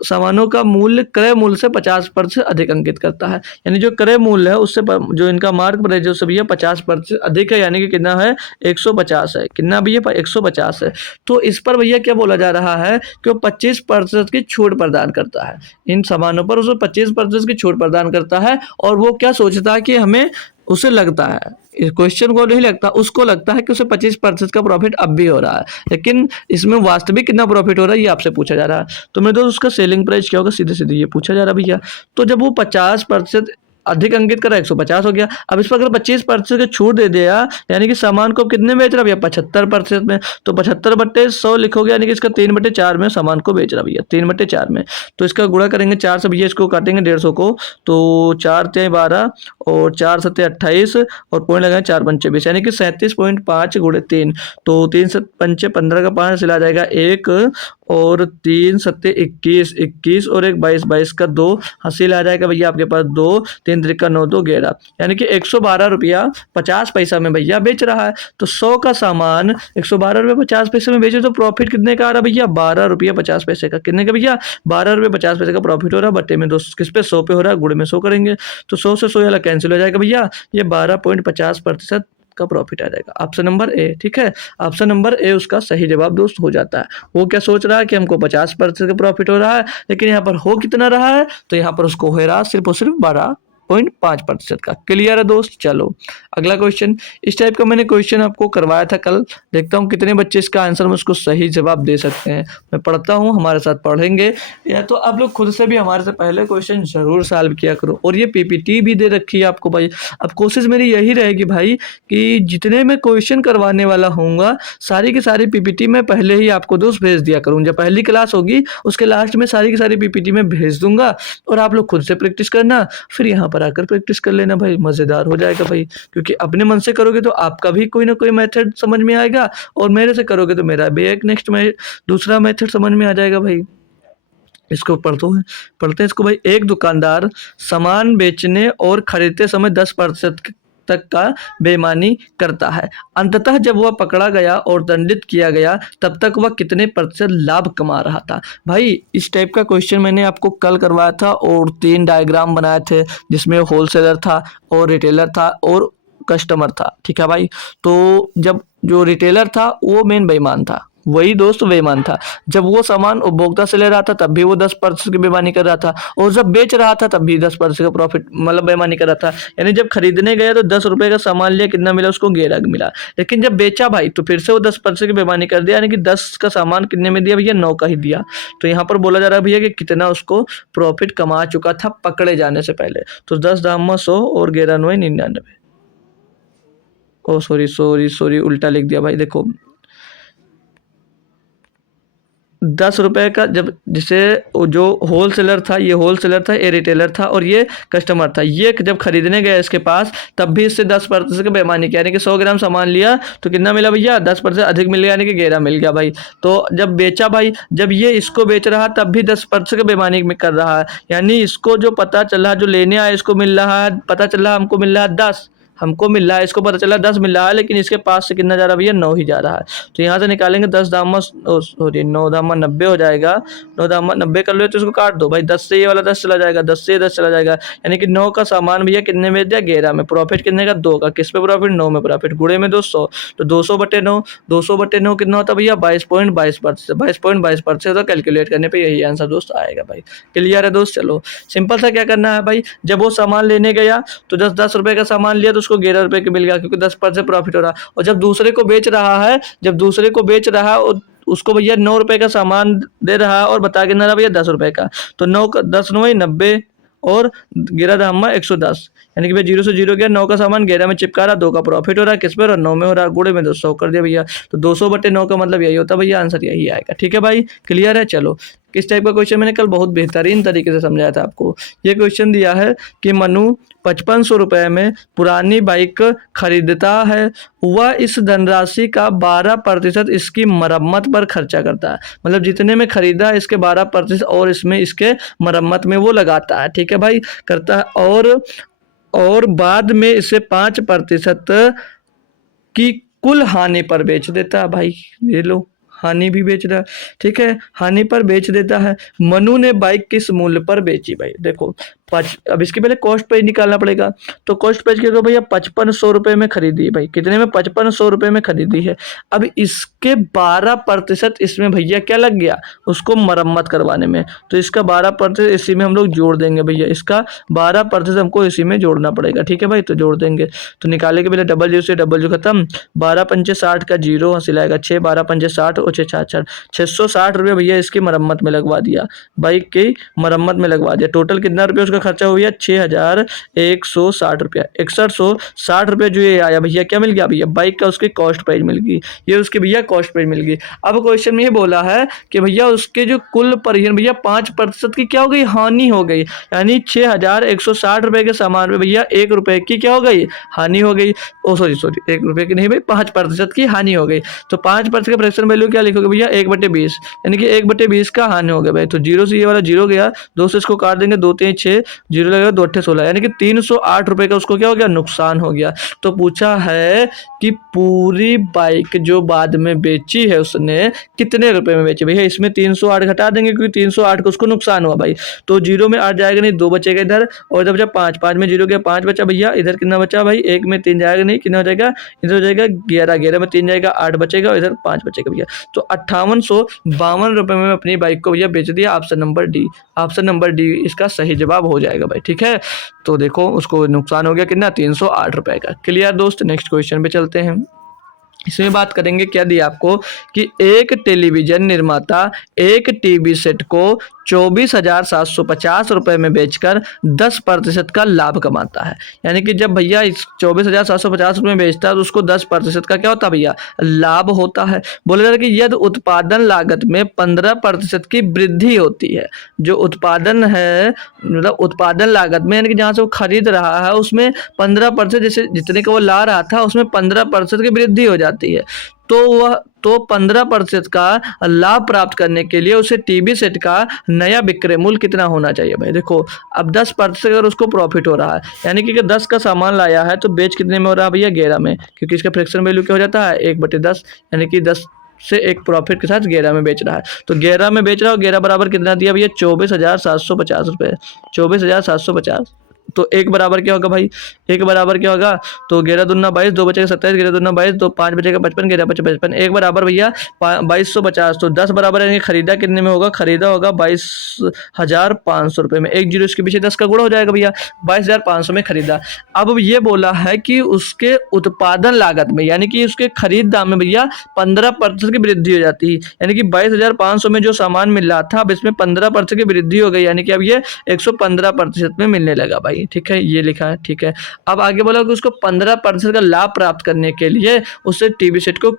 सामानों का मूल्य क्रय मूल्य से 50% अधिक अंकित करता है। यानी जो क्रय मूल्य है उससे जो इनका मार्क प्राइस जो सभी है 50% अधिक है, यानी कि कितना है 150 है। कितना भी है 150 है। तो इस पर भैया क्या बोला जा रहा है कि वो 25% की छूट प्रदान करता है। इन सामानों पर उसे 25% की छूट प्रदान करता है, और वो क्या सोचता है कि हमें, उसे लगता है, इस क्वेश्चन को नहीं लगता, उसको लगता है कि उसे 25% का प्रॉफिट अब भी हो रहा है, लेकिन इसमें वास्तविक कितना प्रॉफिट हो रहा है ये आपसे पूछा जा रहा है। तो मेरे दोस्त उसका सेलिंग प्राइस क्या होगा, सीधे सीधे ये पूछा जा रहा है भैया। तो जब वो 50% अधिक अंकित करा 150 हो गया। अब इस पर अगर 25% की छूट दे दिया, यानी कि सामान को कितने बेच रहा भैया 75% में, तो 75/100 लिखोगे, यानी कि इसका 3/4 में सामान को बेच रहा भैया, 3/4 में। तो इसका गुणा करेंगे 4 से भैया, इसको काटेंगे 150 को, तो 4 × 12 और 4 × 7 = 28 और पॉइंट लगाए 4 × 5 = 20, यानी कि 37.5 × 3, तो 3 × 5 = 15 का 5 चला जाएगा 1 और 3 × 7 = 21, 21 और 1 22, 22 का 2 हासिल आ जाएगा भैया आपके पास 2, 3 × 3 = 9, 2 11, यानी कि 112 रुपया 50 पैसा में भैया बेच रहा है। तो 100 का सामान 112 रुपये 50 पैसे में बेचे तो प्रॉफिट कितने का आ रहा भैया, 12 रुपया 50 पैसे का। कितने का भैया, 12 रुपये 50 पैसे का प्रॉफिट हो रहा है। बट्टे में दोस्त किस पे, 100 पे हो रहा है, गुणे में 100 करेंगे तो 100 से 100 वाला कैंसिल हो जाएगा भैया, ये 12.50% का प्रॉफिट आ जाएगा। ऑप्शन नंबर ए, ठीक है, ऑप्शन नंबर ए उसका सही जवाब दोस्त हो जाता है। वो क्या सोच रहा है कि हमको 50% का प्रॉफिट हो रहा है, लेकिन यहाँ पर हो कितना रहा है, तो यहाँ पर उसको हो रहा है सिर्फ और सिर्फ 12.5% का। क्लियर है दोस्त। चलो अगला क्वेश्चन, इस टाइप का मैंने क्वेश्चन आपको करवाया था कल, देखता हूँ कितने बच्चे इसका आंसर में उसको सही जवाब दे सकते हैं। मैं पढ़ता हूँ, हमारे साथ पढ़ेंगे, या तो आप लोग खुद से भी हमारे से पहले क्वेश्चन जरूर सॉल्व किया करो। और ये पीपीटी भी दे रखी है आपको भाई। अब कोशिश मेरी यही रहेगी भाई कि जितने मैं क्वेश्चन करवाने वाला हूँगा सारी की सारी पीपीटी मैं पहले ही आपको दोस्त भेज दिया करूँ। जब पहली क्लास होगी उसके लास्ट में सारी की सारी पीपीटी में भेज दूंगा, और आप लोग खुद से प्रैक्टिस करना, फिर यहाँ पर आकर प्रैक्टिस कर लेना भाई, मज़ेदार हो जाएगा भाई। क्योंकि अपने मन से करोगे तो आपका भी कोई ना कोई मेथड समझ में आएगा, और मेरे से करोगे तो मेरा भी एक नेक्स्ट में दूसरा मेथड समझ में आ जाएगा भाई। इसको पढ़ते हैं इसको भाई। एक दुकानदार सामान बेचने और खरीदते समय 10% तक का बेईमानी करता है। अंततः जब वह पकड़ा गया और दंडित किया गया तब तक वह कितने प्रतिशत लाभ कमा रहा था। भाई इस टाइप का क्वेश्चन मैंने आपको कल करवाया था, और 3 डायग्राम बनाए थे जिसमें होलसेलर था और रिटेलर था और कस्टमर था, ठीक है भाई। तो जब जो रिटेलर था वो मेन बेईमान था, वही दोस्त बेईमान था। जब वो सामान उपभोक्ता से ले रहा था तब भी वो 10% की बेईमानी कर रहा था, और जब बेच रहा था तब भी 10% का प्रॉफिट मतलब बेईमानी कर रहा था। यानी जब खरीदने गया तो 10 रुपए का सामान लिया, कितना मिला उसको 11 मिला, लेकिन जब बेचा भाई तो फिर से वो 10% की बेईमानी कर दिया, यानी कि 10 का सामान कितने में दिया भैया, 9 का ही दिया। तो यहाँ पर बोला जा रहा है भैया कि कितना उसको प्रॉफिट कमा चुका था पकड़े जाने से पहले। तो 10 दाम 100 और 11 9 99। ओ सॉरी उल्टा लिख दिया भाई, देखो 10 रुपये का, जब जिसे जो होल सेलर था, ये होल सेलर था, ये रिटेलर था और ये कस्टमर था, ये जब खरीदने गया इसके पास तब भी इससे 10% का बेईमानी किया, यानी कि 100 ग्राम सामान लिया तो कितना मिला भैया, 10% अधिक मिल गया, यानी कि 11 मिल गया भाई। तो जब बेचा भाई, जब ये इसको बेच रहा तब भी 10% का बेईमानी कर रहा है, यानी इसको जो पता चला, जो लेने आया इसको मिल रहा है, पता चला हमको मिल रहा है 10, हमको मिल रहा है, इसको पता चला 10 मिल रहा है, लेकिन इसके पास से कितना जा रहा है भैया, 9 ही जा रहा है। तो यहाँ से निकालेंगे 10 दामा, सॉरी 9 दामा 90 हो जाएगा, 9 दामा 90 कर लो तो इसको काट दो भाई, 10 से ये वाला 10 चला जाएगा, 10 से ये 10 चला जाएगा, यानी कि 9 का सामान भैया कितने में दिया, 11 में। प्रॉफिट कितने का, 2 का। किस पे प्रॉफिट, 9 में प्रॉफिट, गुणे में 200, तो 200/9, 200/9 कितना होता है भैया, 22.22%, 22.22% होता। कैलकुलेट करने पर यही आंसर दोस्त आएगा भाई। क्लियर है दोस्त, चलो सिंपल सा क्या करना है भाई, जब वो सामान लेने गया तो 10 रुपए का सामान लिया तो उसको 11 रुपए का मिल गया, क्योंकि 10% प्रॉफिट हो रहा। और जब दूसरे को बेच रहा है, जब दूसरे को बेच रहा है और उसको भैया 9 रुपए का सामान दे रहा है और बता के ना रहा भैया 10 रुपए का, तो 9 का 10 9 90 और 11 धामा 110, यानी कि भाई 0 से 0 गया, 9 का सामान 11 में चिपका रहा, 2 का प्रॉफिट हो रहा है, किस पे, 9 में हो रहा, गुणे में 200 कर दिया भैया। तो 200/9 का मतलब यही होता है भैया, आंसर यही आएगा। ठीक है भाई, क्लियर है। चलो किस टाइप का क्वेश्चन मैंने कल बहुत बेहतरीन तरीके से समझाया था आपको। ये क्वेश्चन दिया है कि मनु 5500 रुपए में पुरानी बाइक खरीदता है, वह इस धनराशि का 12% इसकी मरम्मत पर खर्चा करता है, मतलब जितने में खरीदा इसके 12% और इसमें इसके मरम्मत में वो लगाता है। ठीक है भाई, करता है, और बाद में इसे 5% की कुल हानि पर बेच देता है भाई। ये लो, हानि भी बेच रहा है। ठीक है, हानि पर बेच देता है। मनु ने बाइक किस मूल्य पर बेची भाई, देखो अब इसके पहले कॉस्ट प्राइस निकालना पड़ेगा। तो कॉस्ट प्राइस क्या, भैया 5500 रुपए में खरीदी है भाई, कितने में, 5500 रुपए में खरीदी है। अब इसके 12% इसमें भैया क्या लग गया, उसको मरम्मत करवाने में, तो इसका 12% इसी में हम लोग जोड़ देंगे भैया, इसका 12% हमको इसी में जोड़ना पड़ेगा। ठीक है भाई, तो जोड़ देंगे। तो निकाले के पहले डबल जीरो से डबल जीरो खत्म, 12 पंचे 60 का जीरो हासिल आएगा, 6 12 पंचे 60 और 6 66, 660 रुपये भैया इसकी मरम्मत में लगवा दिया, बाइक की मरम्मत में लगवा दिया। टोटल कितना रुपया उसका खर्चा हो गया, 6160 रुपया, 6160 रुपये जो ये आया भैया, क्या मिल गया भैया, बाइक का उसकी कॉस्ट प्राइस मिल गई, ये उसकी भैया कॉस्ट प्राइस मिल गई। अब क्वेश्चन में ये बोला है कि भैया उसके जो कुल परिहन भैया 5% की क्या हो गई, हानि हो गई, यानी 6160 रुपये के सामान में भैया 1 रुपए की क्या हो गई, हानि हो गई। ओ सॉरी 1 रुपए की नहीं भाई, 5% की हानि हो गई। तो 5% का फ्रैक्शन वैल्यू क्या लिखोगे भैया, 1/20, यानी कि 1/20 का हानि हो गया भाई। तो 0 से ये वाला 0 गया, 2 से इसको काट देंगे, 2 3 6, 0 लगेगा, 2 8 16, यानी कि 308 रुपए का उसको क्या हो गया, नुकसान हो गया। तो पूछा है कि पूरी बाइक जो बाद में बेची है उसने कितने रुपए में बेची भैया, इसमें 308 घटा देंगे क्योंकि 308 का उसको नुकसान हुआ भाई। तो 0 में 8 जाएगा नहीं, 2 बचेगा इधर, और इधर बचा 5, 5 में 0 गया, 5 बचा भैया, इधर कितना बचा भाई, 1 में 3 जाएगा नहीं, कितना हो जाएगा, इधर हो जाएगा 11, 11 में 3 जाएगा, 8 बचेगा और इधर 5 बचेगा भैया। तो 5852 रुपए में अपनी बाइक को भैया बेच दिया। Option number D, option number D इसका सही जवाब हो जाएगा भाई। ठीक है, तो देखो उसको नुकसान हो गया कितना, 308 रुपए का। क्लियर दोस्त, नेक्स्ट क्वेश्चन पे चलते हैं। इसमें बात करेंगे, क्या दिया आपको कि एक टेलीविजन निर्माता एक टीवी सेट को 24,750 रुपए में बेचकर 10% का लाभ कमाता है, यानी कि जब भैया इस 24,750 रुपए में बेचता है तो उसको 10% का क्या होता है भैया, लाभ होता है। बोले जा रहा है कि यदि उत्पादन लागत में 15% की वृद्धि होती है, जो उत्पादन है मतलब उत्पादन लागत में, यानी कि जहाँ से वो खरीद रहा है उसमें 15%, जैसे जितने का वो ला रहा था उसमें 15% की वृद्धि हो जाती है, तो 15% का लाभ प्राप्त करने के लिए उसे टीवी सेट का नया विक्रय मूल्य कितना होना चाहिए भाई। देखो अब 10% अगर उसको प्रॉफिट हो रहा है, यानी कि 10 का सामान लाया है तो बेच कितने में हो रहा है भैया, 11 में, क्योंकि इसका फ्रैक्शन वैल्यू क्या हो जाता है, 1/10, यानी कि 10 से एक प्रॉफिट के साथ 11 में बेच रहा है। तो 11 में बेच रहा है, 11 बराबर कितना दिया भैया, 24,750 रुपये, 24,750। तो एक बराबर क्या होगा भाई, एक बराबर क्या होगा, तो 11 दूना 22, 2 बचेगा 27, 11 दूना 22, तो 5 बचेगा 55, 11 बचे 55, एक बराबर भैया 2250। तो 10 बराबर यानी खरीदा कितने में होगा, खरीदा होगा 22,500 रुपये में, एक जीरो इसके पीछे 10 का गुणा हो जाएगा भैया, 22,500 में खरीदा। अब ये बोला है कि उसके उत्पादन लागत में, यानी कि उसके खरीद दाम में भैया 15% की वृद्धि हो जाती है, यानी कि 22,500 में जो सामान मिल रहा था अब इसमें 15% की वृद्धि हो गई, यानी कि अब ये 115% में मिलने लगा भाई। ठीक है, ये लिखा है। ठीक है, अब आगे बोला कि उसको 15% का लाभ प्राप्त करने के लिए उसे टीवी सेट को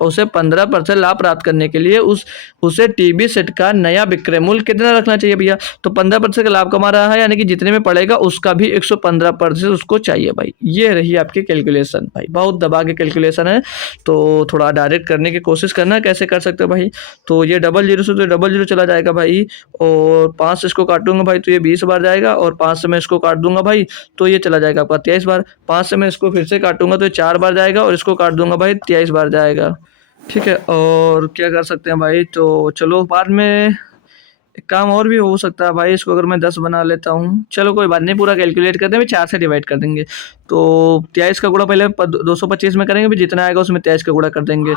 उसे 15% लाभ प्राप्त करने के लिए उसे टीवी सेट का नया विक्रय मूल्य कितना रखना चाहिए भैया। तो 15% का लाभ कमा रहा है, यानी कि जितने में पड़ेगा उसका भी 115% उसको चाहिए भाई। ये रही आपकी कैलकुलेशन भाई, बहुत दबा के कैलकुलेशन है, तो थोड़ा डायरेक्ट करने की कोशिश करना। कैसे कर सकते हो भाई, तो ये 00 से तो 00 चला जाएगा भाई, और 5 से इसको काटूंगा भाई तो ये 20 बार जाएगा, और 5 से मैं इसको काट दूंगा भाई तो ये चला जाएगा आपका 23 बार। 5 से मैं इसको फिर से काटूंगा तो ये 4 बार जाएगा, और इसको काट दूंगा भाई 23 बार जाएगा। ठीक है, और क्या कर सकते हैं भाई, तो चलो बाद में एक काम और भी हो सकता है भाई, इसको अगर मैं 10 बना लेता हूँ, चलो कोई बात नहीं, पूरा कैलकुलेट करते हैं, 4 से डिवाइड कर देंगे। तो 23 का गुणा पहले 225 में करेंगे, फिर जितना आएगा उसमें 23 का गुणा कर देंगे।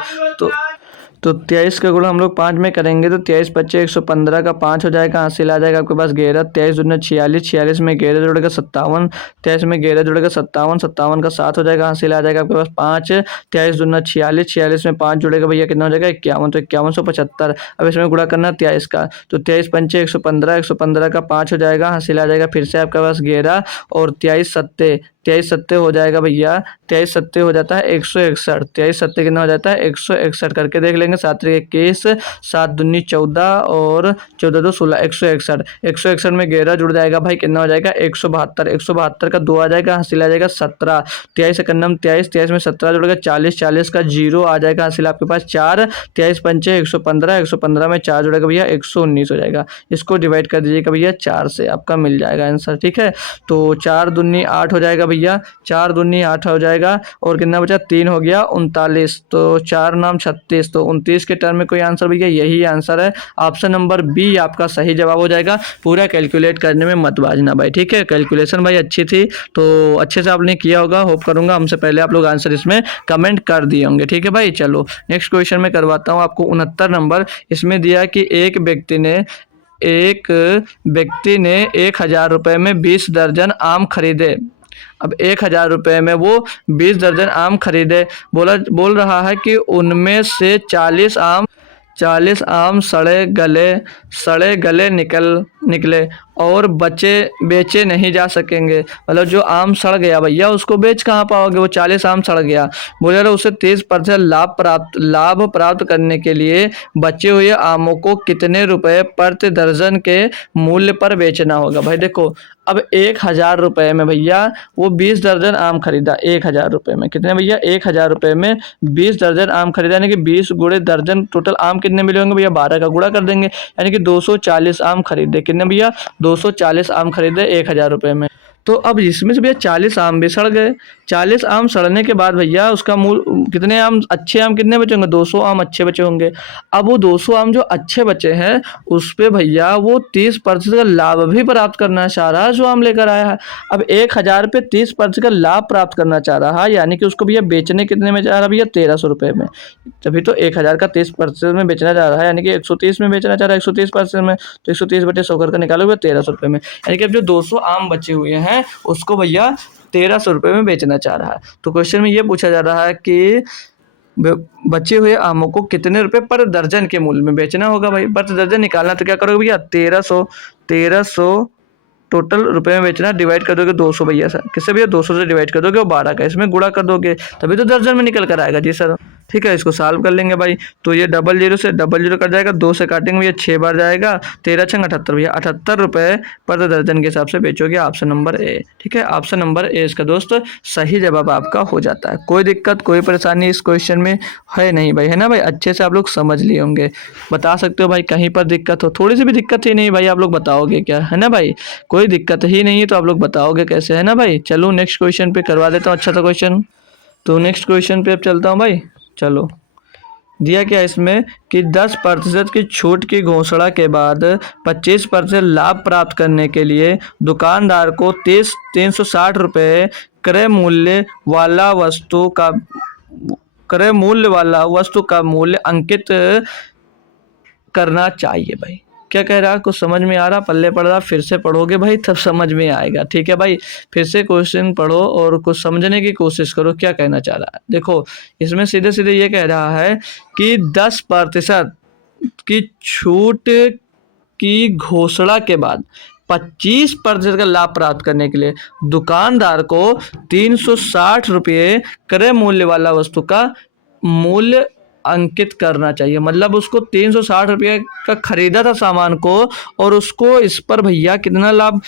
तो 23 का गुणा हम लोग 5 में करेंगे, तो 23 25 115 का 5 हो जाएगा, हासिल आ जाएगा आपके पास 11। 23 दूना 46, 46 में 11 जुड़ेगा 57, 23 में 11 जुड़ेगा 57, 57 का 7 हो जाएगा, हासिल आ जाएगा आपके पास 5। 23 दूना 46, 46 में 5 जुड़ेगा भैया कितना हो जाएगा 51, तो 5175। अब इसमें गुणा करना 23 का, तो 23 पंचे 115, 115 का 5 हो जाएगा, हासिल आ जाएगा फिर से आपके पास 11, और 23 सत्ते, 23 सत्ते हो जाएगा भैया, 23 सत्ते हो जाता है 161। 23 सत्ते कितना हो जाता है 161, करके देख लेंगे। 7 21, 7 दूनी 14, और 14 दो 16, 161। 161 में 11 जुड़ जाएगा भाई, कितना हो जाएगा 172। 172 का 2 आ जाएगा, हासिल आ जाएगा 17। 23 एकन्नम 23, 23 में 17 जुड़ेगा 40, 40 का 0 आ जाएगा, हासिल आपके पास 4। 23 पंचे 115, 115 में 4 जुड़ेगा भैया 119 हो जाएगा। इसको डिवाइड कर दीजिएगा भैया 4 से, आपका मिल जाएगा आंसर। ठीक है, तो 4 दूनी 8 हो जाएगा भैया, 4 दूनी 8 हो जाएगा, और कितना बचा 3 हो गया 39, तो 4 नाम 36, तो 29 के टर्म में कोई आंसर भैया, यही आंसर है। ऑप्शन नंबर बी आपका सही जवाब हो जाएगा। पूरा कैलकुलेट करने में मत बाजना भाई, ठीक है। कैलकुलेशन भाई अच्छी थी, तो अच्छे से आपने किया होगा, होप करूंगा। हमसे पहले आप लोग आंसर इसमें कमेंट कर दिए होंगे, ठीक है भाई। चलो नेक्स्ट क्वेश्चन में करवाता हूँ आपको। 69 नंबर इसमें दिया कि एक व्यक्ति ने 1000 रुपये में 20 दर्जन आम खरीदे। अब 1000 रुपये में वो 20 दर्जन आम खरीदे। बोल रहा है कि उनमें से 40 आम सड़े गले निकले और बेचे नहीं जा सकेंगे। मतलब जो आम सड़ गया भैया उसको बेच कहाँ पाओगे, वो 40 आम सड़ गया। बोले रहे उसे 30% लाभ प्राप्त करने के लिए बचे हुए आमों को कितने रुपए प्रति दर्जन के मूल्य पर बेचना होगा। भाई देखो, अब 1000 रुपये में भैया वो 20 दर्जन आम खरीदा। 1000 रुपये में कितने भैया, 1000 रुपये में 20 दर्जन आम खरीदा, यानी कि 20 गुणे दर्जन, टोटल आम कितने मिले होंगे भैया, 12 का गुणा कर देंगे, यानी कि 240 आम खरीदे। कितने भैया, 240 आम खरीदे 1000 रुपये में। तो अब इसमें से भैया 40 आम भी सड़ गए। 40 आम सड़ने के बाद भैया उसका मूल कितने आम, अच्छे आम कितने बचे होंगे, 200 आम अच्छे बचे होंगे। अब वो 200 आम जो अच्छे बचे हैं उस पे भैया वो 30% का लाभ भी प्राप्त करना चाह रहा है जो आम लेकर आया है। अब 1000 पे 30% का लाभ प्राप्त करना चाह रहा है, यानी कि उसको भैया बेचने कितने में जा रहा है भैया, 1300 रुपये में। तभी तो 1000 का 30% में बेचना चाह रहा है, यानी कि 130 में बेचना चाह रहा है, 130% में। तो 130 बटे 100 करके निकालोगे 1300 रुपये में, यानी कि अब जो 200 आम बचे हुए हैं उसको भैया 1300 रुपये में बेचना चाह रहा है। तो क्वेश्चन में ये पूछा जा रहा है कि बचे हुए आमों को कितने रुपए पर दर्जन के मूल्य में बेचना होगा। भाई पर दर्जन निकालना तो क्या करोगे भैया, 1300 टोटल रुपए में बेचना, डिवाइड कर दोगे 200 भैया सर, किससे भैया 200 से डिवाइड कर दोगे और 12 का इसमें गुणा कर दोगे, तभी तो दर्जन में निकल कर आएगा जी सर। ठीक है, इसको सॉल्व कर लेंगे भाई। तो ये 00 से 00 कट जाएगा, 2 से काटेंगे भैया 6 बार जाएगा, 13 छंग 78 भैया, 78 रुपये पर दर्जन के हिसाब से बेचोगे। ऑप्शन नंबर ए, ठीक है, ऑप्शन नंबर ए इसका दोस्त सही जवाब आपका हो जाता है। कोई दिक्कत कोई परेशानी इस क्वेश्चन में है नहीं भाई, है ना भाई, अच्छे से आप लोग समझ लिए होंगे। बता सकते हो भाई कहीं पर दिक्कत हो, थोड़ी सी भी दिक्कत ही नहीं भाई, आप लोग बताओगे क्या, है ना भाई, कोई दिक्कत ही नहीं है तो आप लोग बताओगे कैसे, है ना भाई। चलो नेक्स्ट क्वेश्चन पे करवा देता हूँ अच्छा सा क्वेश्चन। तो नेक्स्ट क्वेश्चन पे अब चलता हूँ भाई। चलो दिया क्या इसमें कि 10% की छूट की घोषणा के बाद 25% लाभ प्राप्त करने के लिए दुकानदार को 360 रुपये क्रय मूल्य वाला वस्तु का मूल्य अंकित करना चाहिए। भाई क्या कह रहा है, कुछ समझ में आ रहा, पल्ले पड़ रहा, फिर से पढ़ोगे भाई तब समझ में आएगा। ठीक है भाई, फिर से क्वेश्चन पढ़ो और कुछ समझने की कोशिश करो क्या कहना चाह रहा है। देखो इसमें सीधे सीधे ये कह रहा है कि 10% की छूट की घोषणा के बाद 25% का लाभ प्राप्त करने के लिए दुकानदार को 360 रुपये क्रय मूल्य वाला वस्तु का मूल्य अंकित करना चाहिए। मतलब उसको 360 रुपये का खरीदा था सामान को, और उसको इस पर भैया कितना लाभ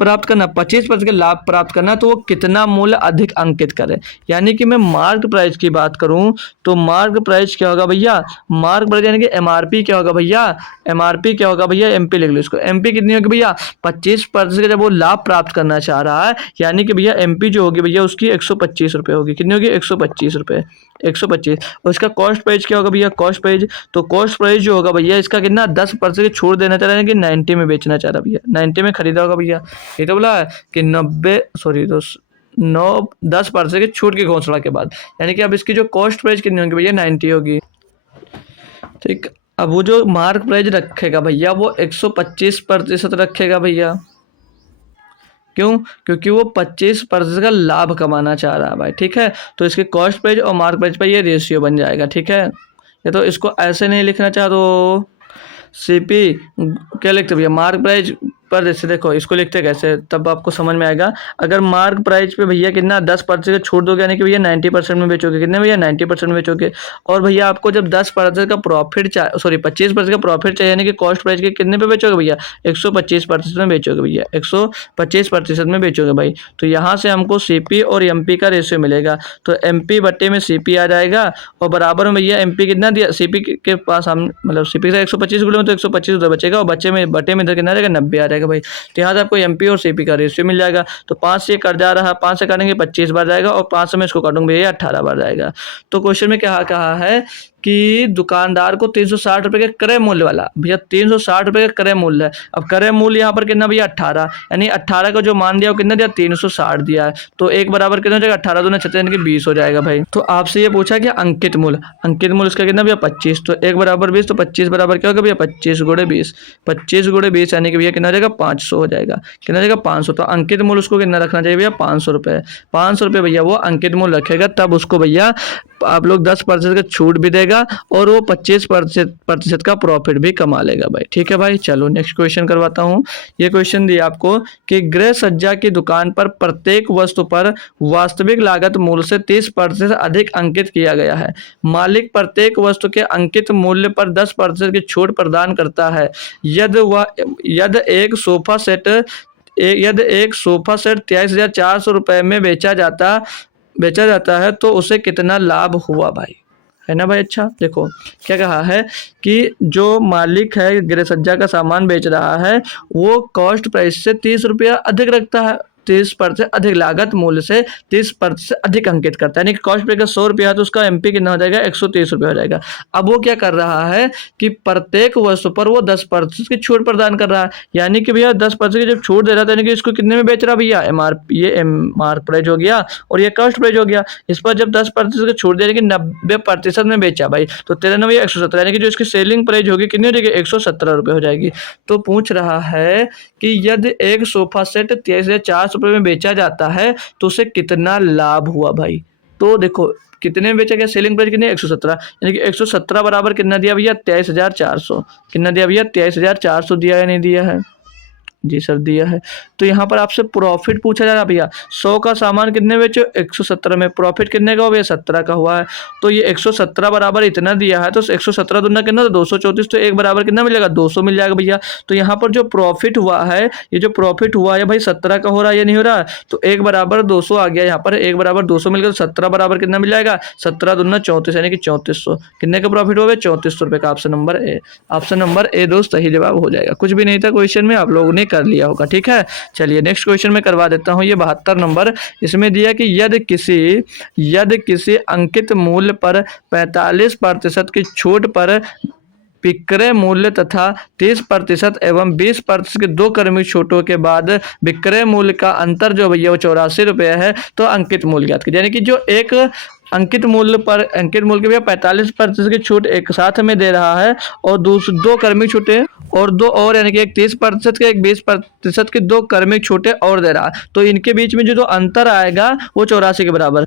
प्राप्त करना, 25% का लाभ प्राप्त करना, तो वो कितना मूल्य अधिक अंकित करे। यानी कि मैं मार्क प्राइस की बात करूं तो मार्क प्राइस क्या होगा भैया, मार्क प्राइस यानी कि एमआरपी क्या होगा भैया, एमआरपी क्या होगा भैया, एमपी लिख लो इसको। एमपी कितनी होगी भैया, 25% का जब वो लाभ प्राप्त करना चाह रहा है, यानी कि भैया एमपी जो होगी भैया उसकी 125 रुपये होगी। कितनी होगी, 125 रुपये, 125। और इसका कॉस्ट प्राइस क्या होगा भैया, कॉस्ट प्राइस, तो कॉस्ट प्राइस जो होगा भैया इसका कितना 10% की छूट देना चाह रहा है कि 90 में बेचना चाह रहा है भैया, 90 में खरीदा होगा भैया। ये तो बोला है कि 90 सॉरी दोस्त 10% की छूट की घोषणा के बाद, यानी कि अब इसकी जो कॉस्ट प्राइस कितनी होगी भैया, 90 होगी। ठीक, अब वो जो मार्क प्राइस रखेगा भैया वो 125% रखेगा भैया। क्यों, क्योंकि वो 25% का लाभ कमाना चाह रहा है भाई। ठीक है, तो इसके कॉस्ट प्राइस और मार्क प्राइस पर ये रेशियो बन जाएगा। ठीक है, ये तो इसको ऐसे नहीं लिखना चाह तो सीपी क्या लिखते भैया, मार्क प्राइस पर जैसे देखो इसको लिखते कैसे तब आपको समझ में आएगा। अगर मार्क प्राइस पे भैया कितना 10% छूट दोगे, यानी कि भैया 90% में बेचोगे, कितने भैया 90% में बेचोगे। और भैया आपको जब 10% का प्रॉफिट सॉरी 25% का प्रॉफिट चाहिए, यानी कि कॉस्ट प्राइस के कितने पे बेचोगे भैया, 125% में बेचोगे भैया, 125% में बेचोगे भाई। तो यहाँ से हमको सीपी और एमपी का रेशियो मिलेगा, तो एमपी बट्टे में सीपी आ जाएगा, और बराबर में भैया एमपी कितना दिया, सीपी के पास हम मतलब सीपी से 125 गुणे में तो 125 उधर बचेगा, और बच्चे में बटे में इधर कितना रहेगा, 90 आ जाएगा भाई। तो यहाँ से आपको एमपी और सीपी का रेशियो मिल जाएगा। तो 5 से कट जा रहा है, 5 से काटेंगे 25 बार जाएगा, और 5 से मैं इसको काटूंगा भैया 18 बार जाएगा। तो क्वेश्चन में क्या कहा है कि दुकानदार को 360 रुपये के क्रय मूल्य वाला, भैया 360 रुपये का क्रय मूल्य है। अब क्रय मूल्य यहाँ पर कितना भैया 18, यानी 18 का जो मान दिया वो कितना दिया, 360 दिया है। तो एक बराबर कितना हो जाएगा, 18 दूना 36 यानी कि 20 हो जाएगा भाई। तो आपसे ये पूछा कि अंकित मूल्य, अंकित मूल्य इसका कितना भैया 25, तो एक बराबर 20, तो 25 बराबर क्या होगा भैया 25 गुणे 20, 25 गुणे 20 यानी कि भैया कितना हो जाएगा 500 हो जाएगा, कितना हो जाएगा 500। तो अंकित मूल्य उसको कितना रखना चाहिए भैया 500 रुपये, 500 रुपये भैया वो अंकित मूल्य रखेगा, तब उसको भैया आप लोग 10% का छूट भी देगा और वो 25% का प्रॉफिट भी कमा लेगा भाई। ठीक है भाई, चलो नेक्स्ट क्वेश्चन करवाता हूँ। ये क्वेश्चन दिया आपको कि गृह सज्जा की दुकान पर प्रत्येक वस्तु पर वास्तविक लागत मूल्य से 30% अधिक अंकित किया गया है। मालिक प्रत्येक वस्तु के अंकित मूल्य पर 10% की छूट प्रदान करता है। यदि एक सोफा सेट 23,400 रुपये में बेचा जाता है तो उसे कितना लाभ हुआ भाई, है ना भाई। अच्छा देखो क्या कहा है कि जो मालिक है गृह सज्जा का सामान बेच रहा है वो कॉस्ट प्राइस से 30 रुपया अधिक रखता है, 30% अधिक लागत मूल्य से 30% अधिक अंकित करता है, यानी कि कॉस्ट प्राइस का 100 रुपया है तो उसका एमपी कितना हो जाएगा 130 रुपये हो जाएगा। अब वो क्या कर रहा है कि प्रत्येक वस्तु पर वो 10% की छूट प्रदान कर रहा है, यानी कि भैया 10% की जब छूट दे रहा था, यानी कि इसको कितने में बेच रहा भैया ये मार्क प्राइस हो गया और ये कॉस्ट प्राइस हो गया। इस पर जब 10% की छूट दे रही 90% में बेचा भाई, तो 93 170, यानी कि जो इसकी सेलिंग प्राइस होगी कितनी हो जाएगी 117 रुपये हो जाएगी। तो पूछ रहा है कि यदि एक सोफा सेट 23,400 रुपये में बेचा जाता है तो उसे कितना लाभ हुआ भाई। तो देखो कितने में बेचा गया, सेलिंग प्राइस कितनी 117, यानी कि 117 बराबर कितना दिया भैया 23,400, कितना दिया भैया 23,400 दिया या नहीं दिया है, जी सर दिया है। तो यहाँ पर आपसे प्रॉफिट पूछा जा रहा है भैया 100 का सामान कितने बेचो 117 में, प्रॉफिट कितने का हो भैया 17 का हुआ है। तो ये 117 बराबर इतना दिया है तो 117 दूना कितना 234, तो एक बराबर कितना मिलेगा 200 मिल जाएगा भैया। तो यहाँ पर जो प्रॉफिट हुआ है, ये जो प्रॉफिट हुआ है भाई 17 का हो रहा है या नहीं हो रहा है, तो एक बराबर 200 आ गया, यहाँ पर एक बराबर 200 मिल गया, तो 17 बराबर कितना मिल जाएगा 17 दूना 34 यानी कि 3400, कितने का प्रॉफिट हो गया 3400 रुपये का। ऑप्शन नंबर ए दोस्त सही जवाब हो जाएगा। कुछ भी नहीं था क्वेश्चन में, आप लोगों ने कर लिया होगा। ठीक है, चलिए नेक्स्ट क्वेश्चन में करवा देता हूं। ये 72 नंबर, इसमें दिया कि यदि किसी अंकित मूल्य पर 45% की छूट पर विक्रय मूल्य तथा 30% एवं 20% के दो क्रमिक छूटों के बाद विक्रय मूल्य का अंतर जो भैया वो 84 रुपये है, तो अंकित मूल्य ज्ञात कीजिए। यानी कि जो एक अंकित मूल्य के भैया 45% की छूट एक साथ में दे रहा है और दो क्रमिक छूटे और दो और, यानी कि एक 30% के एक 20% के दो क्रमिक छूटे और दे रहा है, तो इनके बीच में जो अंतर आएगा वो 84 के बराबर।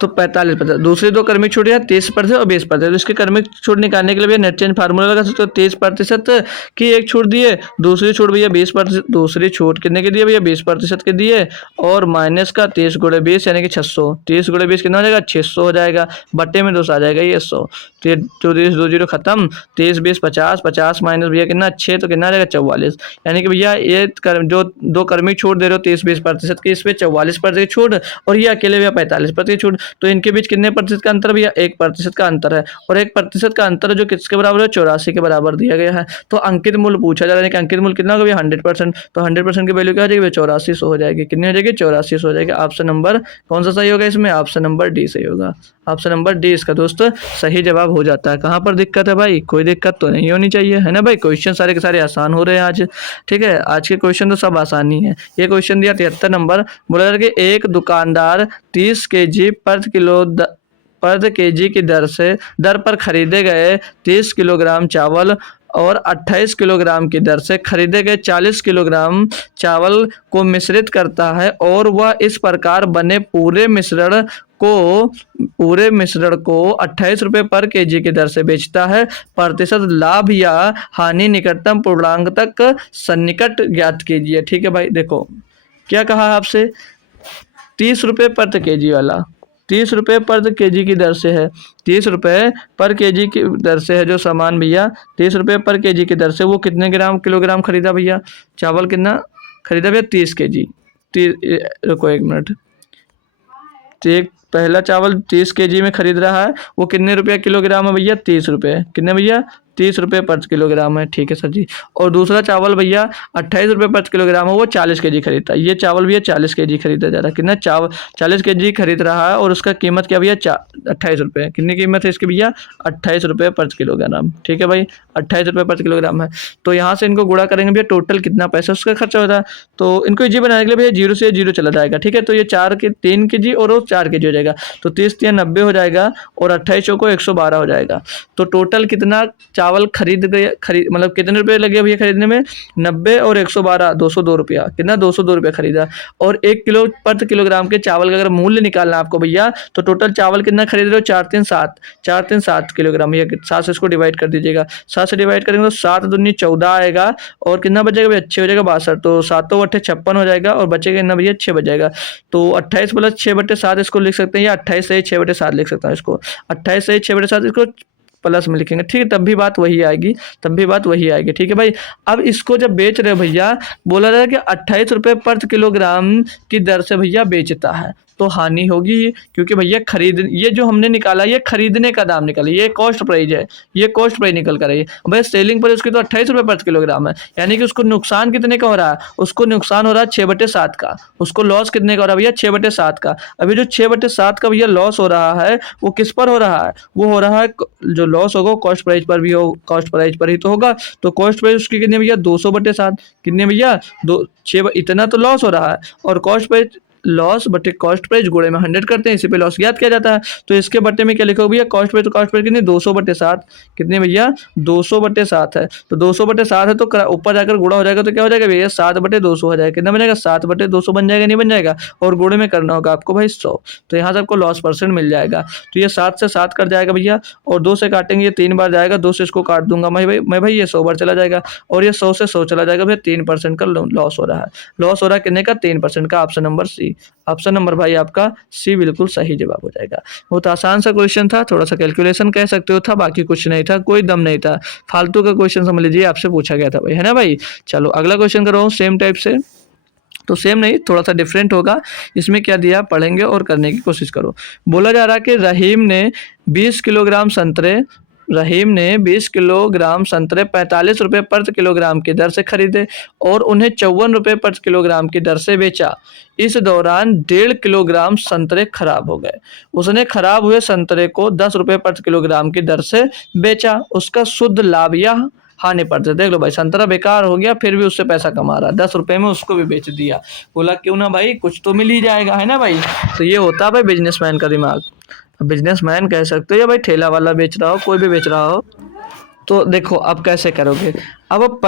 तो 45%। दूसरी दो क्रमिक छूट या 30% और 20%। तो इसके क्रमिक छूट निकालने के लिए भैया नेट चेंज फार्मूला लगा सकते हो। 30% की एक छूट दिए, दूसरी छूट भैया 20%, दूसरी छूट कितने की दिए भैया 20% के दिए, और माइनस का 30 गुणे 20 यानी कि 600। 30 गुणे 20 कितना हो जाएगा 600 हो जाएगा, बट्टे में 2 आ जाएगा ये 100। तो ये 2 0 खत्म, 30 20 50, 50 माइनस भैया कितना 6, तो कितना आ जाएगा 44। यानी कि भैया ये जो दो क्रमिक छूट दे रहे हो 30-20% की, इस पे 44% की छूट, और ये अकेले भैया 45% की छूट। तो इनके बीच कितने प्रतिशत का अंतर भैया 1% का अंतर है, और 1% का अंतर जो किसके बराबर है 84 के बराबर दिया गया है। तो अंकित मूल्य पूछा जा रहा है कि अंकित मूल्य कितना होगा भैया 100%। तो 100% की वैल्यू क्या हो जाएगी 8400 हो जाएगी। कितनी हो जाएगी 8400 हो जाएगी। ऑप्शन नंबर कौन सा सही होगा इसमें, ऑप्शन नंबर डी सही होगा। ऑप्शन नंबर डी इसका दोस्त सही जवाब हो जाता है। कहाँ पर दिक्कत है भाई, कोई दिक्कत तो नहीं होनी चाहिए, है ना भाई। क्वेश्चन सारे के सारे आसान हो रहे हैं आज, ठीक है। आज के क्वेश्चन तो सब आसानी है। ये क्वेश्चन दिया 73 नंबर, बोला कि एक दुकानदार 30 kg पर केजी की दर पर खरीदे गए 30 किलोग्राम चावल और 28 किलोग्राम की दर से खरीदे गए 40 किलोग्राम चावल को मिश्रित करता है, और वह इस प्रकार बने पूरे मिश्रण को 28 रुपये पर केजी की दर से बेचता है। प्रतिशत लाभ या हानि निकटतम पूर्णांक तक सन्निकट ज्ञात कीजिए। ठीक है भाई, देखो क्या कहा आपसे, 30 रुपये पर केजी वाला 30 रुपये पर केजी की दर से है, 30 रुपये पर केजी की दर से है जो सामान भैया, 30 रुपये पर केजी की दर से वो कितने किलोग्राम खरीदा भैया, चावल कितना खरीदा भैया 30 केजी। रुको 1 मिनट, एक पहला चावल 30 केजी में खरीद रहा है, वो कितने रुपया किलोग्राम है भैया 30 रुपये, कितने भैया 30 रुपये पर किलोग्राम है। ठीक है सर जी। और दूसरा चावल भैया 28 रुपये पर किलोग्राम है, वो 40 केजी खरीदता है। ये चावल भैया 40 केजी खरीदा जा रहा है, कितना चावल 40 केजी खरीद रहा है, और उसका कीमत क्या भैया 28 रुपये। कितनी कीमत है इसकी भैया 28 रुपये पर किलोग्राम। ठीक है भाई, 28 रुपये पर किलोग्राम है। तो यहाँ से इनको गुणा करेंगे भैया, टोटल कितना पैसा उसका खर्चा होता है। तो इनको इजी बनाने के लिए भैया 0 से 0 चला जाएगा। ठीक है, तो ये 3 केजी और वो 4 केजी हो जाएगा, तो 30 3 90 हो जाएगा, और 28 को 112 हो जाएगा। तो टोटल कितना चावल खरीद मतलब कितने रुपए लगे भैया खरीदने में, 90 और 112 202 रुपया, कितना 202 रुपया खरीदा। और 1 किलो पर किलोग्राम के चावल का अगर मूल्य निकालना है आपको भैया, तो टोटल चावल कितना खरीद रहे हो 437 किलोग्राम भैया। 7 से इसको डिवाइड कर दीजिएगा, 7 से डिवाइड करेंगे तो 7 दूनी 14 आएगा, और कितना बचेगा भैया 6 हो जाएगा 62। तो 7 8 56 हो जाएगा, और बचेगा कितना भैया 6 बचेगा। तो 28 प्लस 6/7 इसको लिख सकते हैं, या 28 से 6/7 लिख सकता है इसको, 28 से 6/7 इसको प्लस में लिखेंगे। ठीक है, तब भी बात वही आएगी। ठीक है भाई। अब इसको जब बेच रहे भैया, बोला रहा है कि 28 रुपये पर किलोग्राम की दर से भैया बेचता है, तो हानि होगी, क्योंकि भैया ये जो हमने निकाला ये खरीदने का दाम निकाला, ये कॉस्ट प्राइस है, ये कॉस्ट प्राइस निकल कर है भाई। सेलिंग पर उसकी तो 28 रुपये पर किलोग्राम है, यानी कि उसको नुकसान कितने का हो रहा है, उसको नुकसान हो रहा है 6/7 का, उसको लॉस कितने का हो रहा है भैया 6/7 का। अभी जो 6/7 का भैया लॉस हो रहा है, वो किस पर हो रहा है, वो हो रहा है जो लॉस होगा कॉस्ट प्राइस पर भी हो, कॉस्ट प्राइस पर ही तो होगा। तो कॉस्ट प्राइस उसकी कितने भैया 200/7, कितने भैया 6, इतना तो लॉस हो रहा है, और कॉस्ट प्राइस लॉस बटे कॉस्ट प्राइस गुणे में 100 करते हैं, इसी पे लॉस ज्ञात किया जाता है। तो इसके बट्टे में क्या लिखोगे भैया कॉस्ट प्राइस, तो कॉस्ट प्राइस कितनी 200/7, कितने भैया 200/7 है। तो 200/7 है, तो ऊपर जाकर गुणा हो जाएगा, तो क्या हो जाएगा भैया 7/200 हो जाएगा। कितना बनेगा 7/200 बन जाएगा, नहीं बन जाएगा, और गुणे में करना होगा आपको भाई 100। तो यहाँ से आपको लॉस परसेंट मिल जाएगा। तो ये 7 से 7 कट जाएगा भैया, और 2 से काटेंगे, ये 3 बार जाएगा, 2 से इसको काट दूंगा मैं भाई ये 100 बार चला जाएगा, और ये 100 से 100 चला जाएगा भैया, 3% का लॉस हो रहा है। लॉस हो रहा है कितने का 3% का। Option number C, option number भाई आपका सी बिल्कुल सही जवाब हो जाएगा। बहुत आसान सा क्वेश्चन था, थोड़ा सा कैलकुलेशन कह सकते हो था, बाकी कुछ नहीं था, कोई दम नहीं था, फालतू का क्वेश्चन समझ लीजिए आपसे पूछा गया था भाई, है ना भाई। चलो अगला क्वेश्चन कर रहा हूँ सेम टाइप से, तो सेम नहीं थोड़ा सा डिफरेंट होगा। इसमें क्या दिया पढ़ेंगे और करने की कोशिश करो। बोला जा रहा है कि रहीम ने 20 किलोग्राम संतरे 45 रुपये पर किलोग्राम की दर से खरीदे, और उन्हें 54 रुपये पर किलोग्राम की दर से बेचा। इस दौरान 1.5 किलोग्राम संतरे खराब हो गए। उसने खराब हुए संतरे को 10 रुपये पर किलोग्राम की दर से बेचा। उसका शुद्ध लाभ या हानि पड़ते। देख लो भाई, संतरा बेकार हो गया, फिर भी उससे पैसा कमा रहा है, 10 रुपये में उसको भी बेच दिया। बोला क्यों ना भाई, कुछ तो मिल ही जाएगा, है ना भाई। तो ये होता है भाई बिजनेसमैन का दिमाग। बिजनेसमैन कह सकते हो, या भाई ठेला वाला बेच रहा हो, कोई भी बेच रहा हो। तो देखो अब कैसे करोगे। अब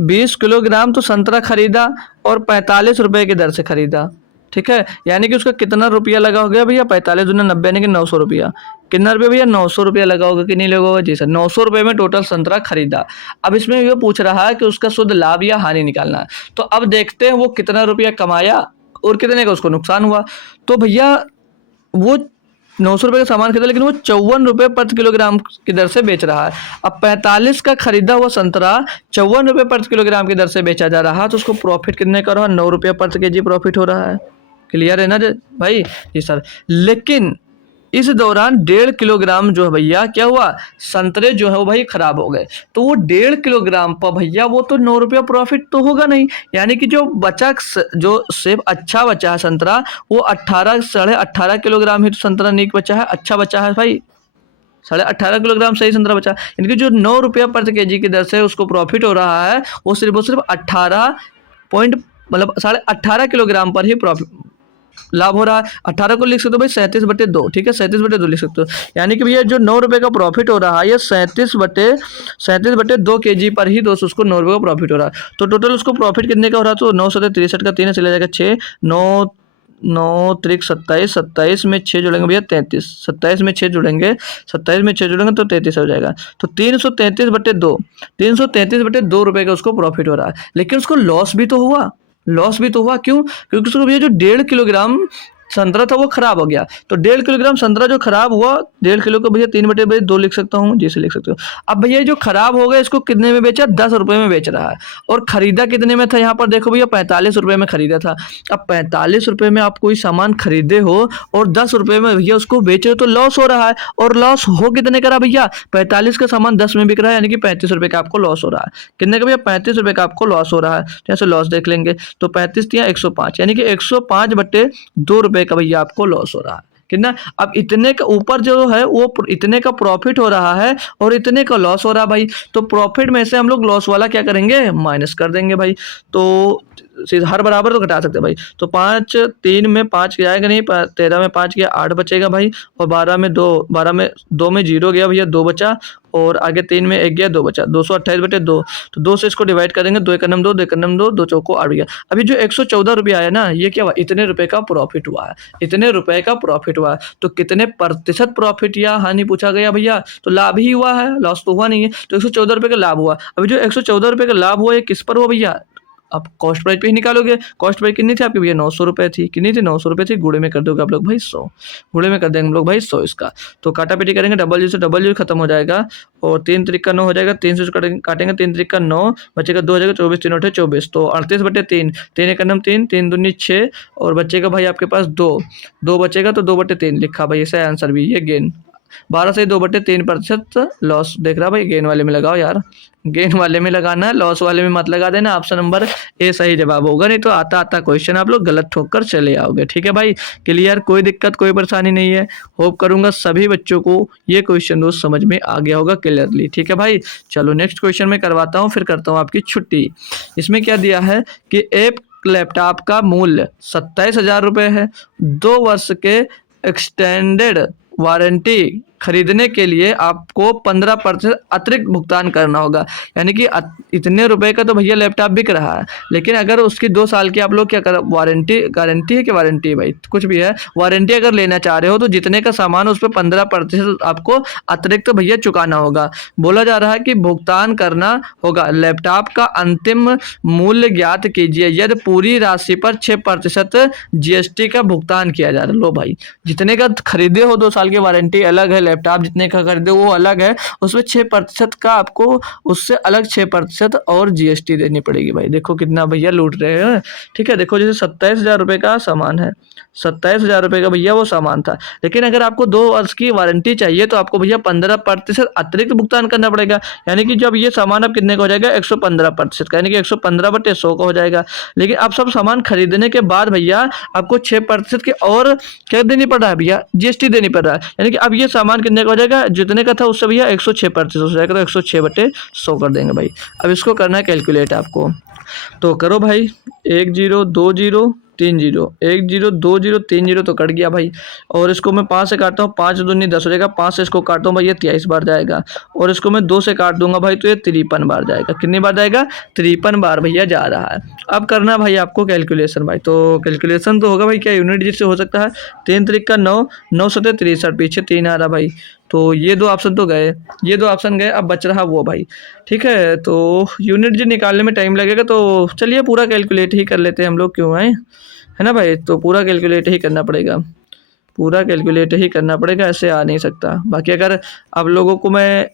20 किलोग्राम तो संतरा खरीदा, और 45 रुपये की दर से खरीदा, ठीक है, यानी कि उसका कितना रुपया लगा हो गया भैया, 45 दूना 90 यानी कि 900 रुपया। कितना रुपया भैया, 900 रुपया लगा होगा कि नहीं लगा होगा? जी सर, 900 रुपये में टोटल संतरा खरीदा। अब इसमें ये पूछ रहा है कि उसका शुद्ध लाभ या हानि निकालना है। तो अब देखते हैं वो कितना रुपया कमाया और कितने का उसको नुकसान हुआ। तो भैया वो 900 रुपये का सामान खरीदा, लेकिन वो 54 रुपये प्रति किलोग्राम की दर से बेच रहा है। अब 45 का खरीदा हुआ संतरा 54 रुपये प्रति किलोग्राम की दर से बेचा जा रहा है, तो उसको प्रॉफिट कितने का रहा? 9 रुपये प्रति केजी प्रॉफिट हो रहा है। क्लियर है ना भाई? जी सर। लेकिन इस दौरान 1.5 किलोग्राम जो है भैया क्या हुआ, संतरे जो है वो भाई खराब हो गए। तो वो 1.5 किलोग्राम पर भैया वो तो 9 रुपया प्रॉफिट तो होगा नहीं। यानी कि जो बचा, जो सेब अच्छा बचा है संतरा, वो 18 साढ़े 18 किलोग्राम ही तो संतरा नीक बचा है, अच्छा बचा है भाई। 18.5 किलोग्राम सही संतरा बचा। इनकी जो 9 रुपया प्रति केजी की दर से उसको प्रॉफिट हो रहा है, वो सिर्फ 18 पॉइंट मतलब 18.5 किलोग्राम पर ही प्रॉफिट लाभ हो रहा है। 18 को लिख सकते हो भाई 37/2, ठीक है, 37/2 लिख सकते हो। यानी कि भैया जो 9 रुपये का प्रॉफिट हो रहा है, ये 37/2 केजी पर ही दोस्तों उसको 9 रुपये का प्रॉफिट हो रहा है। तो टोटल उसको प्रॉफिट कितने का हो रहा है? तो 9 से 63 का 3 चला जाएगा 6, 9 9 त्रिक 27, 27 में 6 जुड़ेंगे भैया 33, 27 में 6 जुड़ेंगे, 27 में 6 जुड़ेंगे तो 33 हो जाएगा। तो 333/2, 333/2 रुपये का उसको प्रॉफिट हो रहा है। लेकिन उसको लॉस भी तो हुआ, लॉस भी तो हुआ। क्यों? क्योंकि उसको भैया जो 1.5 किलोग्राम संतरा था वो खराब हो गया। तो 1.5 किलोग्राम संतरा जो खराब हुआ, 1.5 किलो को भैया 3/2 लिख सकता हूँ, जैसे लिख सकते हो। अब भैया जो खराब हो गया इसको कितने में बेचा? 10 रुपये में बेच रहा है। और खरीदा कितने में था? यहाँ पर देखो भैया 45 रुपये में खरीदा था। अब 45 रुपये में आप कोई सामान खरीदे हो और 10 रुपये में भैया उसको बेचे हो, तो लॉस हो रहा है। और लॉस हो कितने का रहा भैया? 45 का सामान 10 में बिक रहा है, यानी कि 35 रुपये का आपको लॉस हो रहा है। कितने का भैया? 35 रुपये का आपको लॉस हो रहा है। जैसे लॉस देख लेंगे तो 35 या 105, यानी कि 105/2 रुपये का भैया आपको लॉस हो रहा है। कितना? अब इतने का ऊपर जो है वो इतने का प्रॉफिट हो रहा है और इतने का लॉस हो रहा है भाई। तो प्रॉफिट में से हम लोग लॉस वाला क्या करेंगे? माइनस कर देंगे भाई। तो हर बराबर तो घटा सकते हैं भाई। तो 5, 3 में 5 जाएगा नहीं, 13 में 5 गया 8 बचेगा भाई। और 12 में 2 में 0 गया भैया, 2 बचा। और आगे 3 में 1 गया, 2 बचा। 228/2, तो 2 से इसको डिवाइड करेंगे, 2 एकम 2, 2 एकम 2, 2 चौको 8 गया। अभी जो 114 रुपया आया ना, ये क्या हुआ? इतने रुपए का प्रॉफिट हुआ है, इतने रुपए का प्रॉफिट हुआ है। तो कितने प्रतिशत प्रॉफिट या हानि पूछा गया भैया? तो लाभ ही हुआ है, लॉस तो हुआ नहीं है। तो 114 रुपये का लाभ हुआ। अभी जो 114 रुपये का लाभ हुआ, ये किस पर हुआ भैया? आप कॉस्ट प्राइस पे ही निकालोगे। कॉस्ट प्राइस कितनी थी आपकी भैया? 900 रुपये थी। कितनी थी? 900 रुपये थी। गुणे में कर दोगे आप लोग भाई 100, गुणे में कर देंगे हम लोग भाई 100 इसका। तो काटा पीटी करेंगे, डबल जीरो से डबल जीरो खत्म हो जाएगा। और 3 त्रिक का 9 हो जाएगा, 3 से काटेंगे, 3 त्रिक का 9 बचेगा, 2 हो जाएगा, 24 3 8 24। तो 38/3, 3 एकम 3, 3 दूनी 6 और बचेगा भाई आपके पास 2 बचेगा, तो 2/3 लिखा भाई। ऐसा आंसर भी ये गेन 12 से 2/3% लॉस देख रहा भाई। गेन वाले में लगाओ यार, गेन वाले में लगाना है, लॉस वाले में मत लगा देना। ऑप्शन नंबर ए सही जवाब होगा, नहीं तो आता आता क्वेश्चन आप लोग गलत ठोक कर चले आओगे। ठीक है भाई, क्लियर? कोई दिक्कत कोई परेशानी नहीं है। होप करूंगा सभी बच्चों को ये क्वेश्चन दोस्त समझ में आ गया होगा क्लियरली। ठीक है भाई, चलो नेक्स्ट क्वेश्चन में करवाता हूँ, फिर करता हूँ आपकी छुट्टी। इसमें क्या दिया है कि एक लैपटॉप का मूल्य 27,000 रुपये है। 2 वर्ष के एक्सटेंडेड वारंटी खरीदने के लिए आपको 15% अतिरिक्त भुगतान करना होगा। यानी कि इतने रुपए का तो भैया लैपटॉप बिक रहा है, लेकिन अगर उसकी 2 साल की आप लोग क्या कर, वारंटी, गारंटी है कि वारंटी भाई कुछ भी है, वारंटी अगर लेना चाह रहे हो तो जितने का सामान उस पर 15% आपको अतिरिक्त भैया चुकाना होगा। बोला जा रहा है कि भुगतान करना होगा। लैपटॉप का अंतिम मूल्य ज्ञात कीजिए यदि पूरी राशि पर 6% GST का भुगतान किया जा रहा है। लो भाई, जितने का खरीदे हो 2 साल की वारंटी अलग है, लैपटॉप जितने का खरीदे वो अलग है, उसमें 6% का आपको उससे अलग 6% और GST देनी पड़ेगी भाई। देखो कितना भैया लूट रहे हैं। ठीक है, देखो जैसे 27,000 रुपये का सामान है, 27,000 रुपये का भैया वो सामान था, लेकिन अगर आपको 2 वर्ष की वारंटी चाहिए तो आपको भैया 15% अतिरिक्त भुगतान करना पड़ेगा। यानी कि जब ये सामान अब कितने का हो जाएगा? 115% का, यानी कि 115/100 का हो जाएगा। लेकिन आप सब सामान खरीदने के बाद भैया आपको 6% के और क्या देनी पड़ रहा है भैया? GST देनी पड़ रहा है। यानी कि अब ये सामान कितने का हो जाएगा? जितने का था उससे भैया 106% हो जाएगा, तो 106/100 कर देंगे भाई। अब इसको करना है कैलकुलेट आपको। तो करो भाई, 1 0 2 0 3 0, 1 0 2 0 3 0 तो कट गया भाई। और इसको मैं 5 से काटता हूँ, 5 दूनी 10 हो जाएगा, 5 से इसको काटता हूँ भाई, ये 23 बार जाएगा। और इसको मैं 2 से काट दूंगा भाई, तो ये 53 बार जाएगा। कितनी बार जाएगा? 53 बार भैया जा रहा है। अब करना भाई आपको कैलकुलेशन भाई, तो कैलकुलेशन तो होगा भाई, क्या यूनिट डिजिट से हो सकता है? 3 त्रिक का 9, 9 सतह 63, पीछे 3 आ रहा भाई। तो ये 2 ऑप्शन तो गए, ये 2 ऑप्शन गए, अब बच रहा वो भाई। ठीक है, तो यूनिट जो निकालने में टाइम लगेगा, तो चलिए पूरा कैलकुलेट ही कर लेते हैं हम लोग, क्यों आए, है ना भाई। तो पूरा कैलकुलेट ही करना पड़ेगा, पूरा कैलकुलेट ही करना पड़ेगा, ऐसे आ नहीं सकता। बाकी अगर आप लोगों को मैं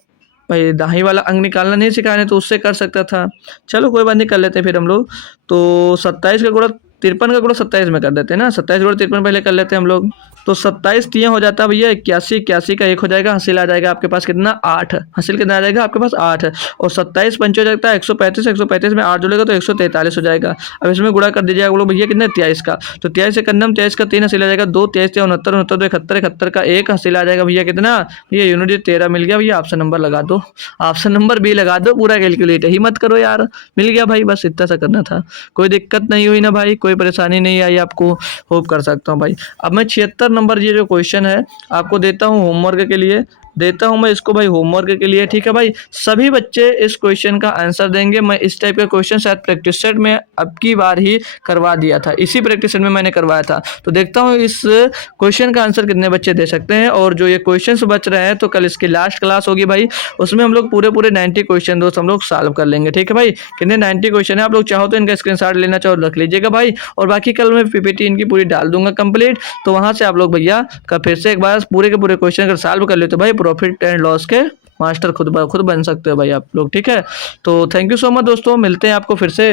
भाई दाही वाला अंक निकालना नहीं सिखाने तो उससे कर सकता था। चलो कोई बात नहीं, कर लेते हैं फिर हम लोग। तो 27 का गुणा 53 का गुणा 27 में कर देते हैं ना, 27 गुणा 53 पहले कर लेते हैं हम लोग। तो 27 तियां हो जाता है भैया 81, 81 का 1 हो जाएगा, हासिल आ जाएगा आपके पास कितना? 8। हासिल कितना आ जाएगा आपके पास? 8। और 27 पंच हो जाता है 135, 135 में 8 जुड़ेगा तो 143 हो जाएगा। अब इसमें गुणा कर दीजिएगा वो लोग भैया, कितना? 23 का। तो 23 से करना, 23 का 3 हासिल आ जाएगा 2, 23 69, 69 तो 71, 71 का 1 हासिल आ जाएगा भैया, कितना? भैया यूनिट 13 मिल गया भैया। ऑप्शन नंबर लगा दो, ऑप्शन नंबर बी लगा दो, पूरा कैलकुलेट ही मत करो यार, मिल गया भाई, बस इतना सा करना था। कोई दिक्कत नहीं हुई ना भाई, कोई परेशानी नहीं आई आपको? होप कर सकता हूँ भाई। अब मैं 76 नंबर ये जो क्वेश्चन है आपको देता हूँ होमवर्क के लिए, देता हूं मैं इसको भाई होमवर्क के लिए। ठीक है भाई, सभी बच्चे इस क्वेश्चन का आंसर देंगे। मैं इस टाइप का क्वेश्चन शायद प्रैक्टिस सेट में अब की बार ही करवा दिया था, इसी प्रैक्टिस सेट में मैंने करवाया था। तो देखता हूं इस क्वेश्चन का आंसर कितने बच्चे दे सकते हैं। और जो ये क्वेश्चन बच रहे हैं तो कल इसकी लास्ट क्लास होगी भाई, उसमें हम लोग पूरे 90 क्वेश्चन दोस्त हम लोग सॉल्व कर लेंगे। ठीक है भाई, कितने 90 क्वेश्चन है, आप लोग चाहो तो इनका स्क्रीनशॉट लेना चाहो रख लीजिएगा भाई। और बाकी कल मैं पीपीटी इनकी पूरी डाल दूंगा कंप्लीट, तो वहां से आप लोग भैया का फिर से एक बार पूरे के पूरे क्वेश्चन अगर सॉल्व कर ले तो भाई प्रॉफिट एंड लॉस के मास्टर खुद बन सकते हो भाई आप लोग। ठीक है, तो थैंक यू सो मच दोस्तों, मिलते हैं आपको फिर से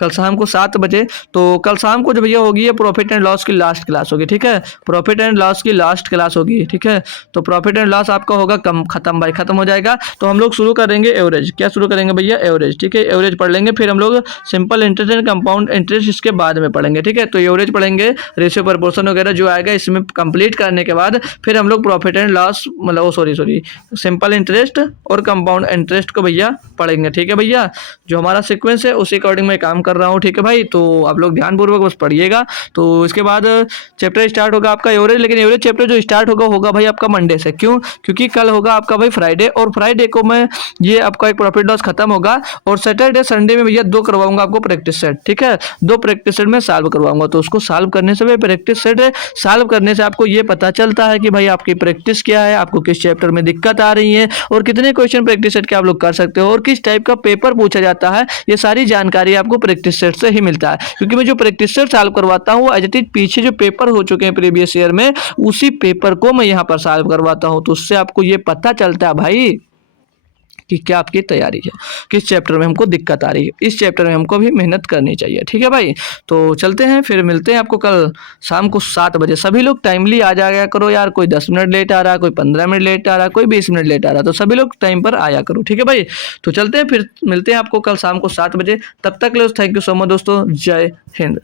कल शाम को 7 बजे। तो कल शाम को जो भैया होगी ये प्रॉफिट एंड लॉस की लास्ट क्लास होगी। ठीक है, प्रॉफिट एंड लॉस की लास्ट क्लास होगी। ठीक है, तो प्रॉफिट एंड लॉस आपका होगा कम खत्म भाई, खत्म हो जाएगा। तो हम लोग शुरू करेंगे एवरेज, क्या शुरू करेंगे भैया? एवरेज। ठीक है, एवरेज पढ़ लेंगे, फिर हम लोग simple interest and compound interest इसके बाद में पढ़ेंगे। ठीक है, तो एवरेज पढ़ेंगे, रेशियो प्रपोर्शन वगैरह जो आएगा इसमें कंप्लीट करने के बाद फिर हम लोग प्रॉफिट एंड लॉस मतलब सॉरी सिंपल इंटरेस्ट और कंपाउंड इंटरेस्ट को भैया पढ़ेंगे। ठीक है भैया, जो हमारा सीक्वेंस है उसी अकॉर्डिंग मैं काम कर रहा हूँ। ठीक है भाई, तो आप लोग ध्यानपूर्वक बस पढ़िएगा। तो इसके बाद चैप्टर स्टार्ट होगा आपका एवरेज, लेकिन एवरेज चैप्टर जो स्टार्ट होगा भाई आपका मंडे से। क्यों? क्योंकि कल होगा आपका भाई फ्राइडे, और फ्राइडे को मैं ये आपका एक प्रॉफिट लॉस खत्म होगा, और सैटरडे संडे में भैया 2 करवाऊंगा आपको प्रैक्टिस सेट। ठीक है, 2 प्रैक्टिस सेट में सॉल्व करवाऊंगा। तो उसको सॉल्व करने से भाई प्रैक्टिस सेट सॉल्व करने से आपको ये पता चलता है कि भाई आपकी प्रैक्टिस क्या है, आपको किस चैप्टर में दिक्कत आ रही है, और कितने क्वेश्चन प्रैक्टिस सेट के आप लोग कर सकते हो, और किस टाइप का पेपर पूछा जाता है। ये सारी जानकारी आपको प्रैक्टिस सेट से ही मिलता है, क्योंकि मैं जो प्रैक्टिस सेट सॉल्व करवाता हूँ एज इट इज पीछे जो पेपर हो चुके हैं प्रीवियस ईयर में, उसी पेपर को मैं यहाँ पर सॉल्व करवाता हूँ। तो उससे आपको ये पता चलता है भाई कि क्या आपकी तैयारी है, किस चैप्टर में हमको दिक्कत आ रही है, इस चैप्टर में हमको भी मेहनत करनी चाहिए। ठीक है भाई, तो चलते हैं, फिर मिलते हैं आपको कल शाम को 7 बजे। सभी लोग टाइमली आ जाया करो यार, कोई 10 मिनट लेट आ रहा है, कोई 15 मिनट लेट आ रहा है, कोई 20 मिनट लेट आ रहा है, तो सभी लोग टाइम पर आया करो। ठीक है भाई, तो चलते हैं, फिर मिलते हैं आपको कल शाम को 7 बजे। तब तक थैंक यू सो मच दोस्तों, जय हिंद।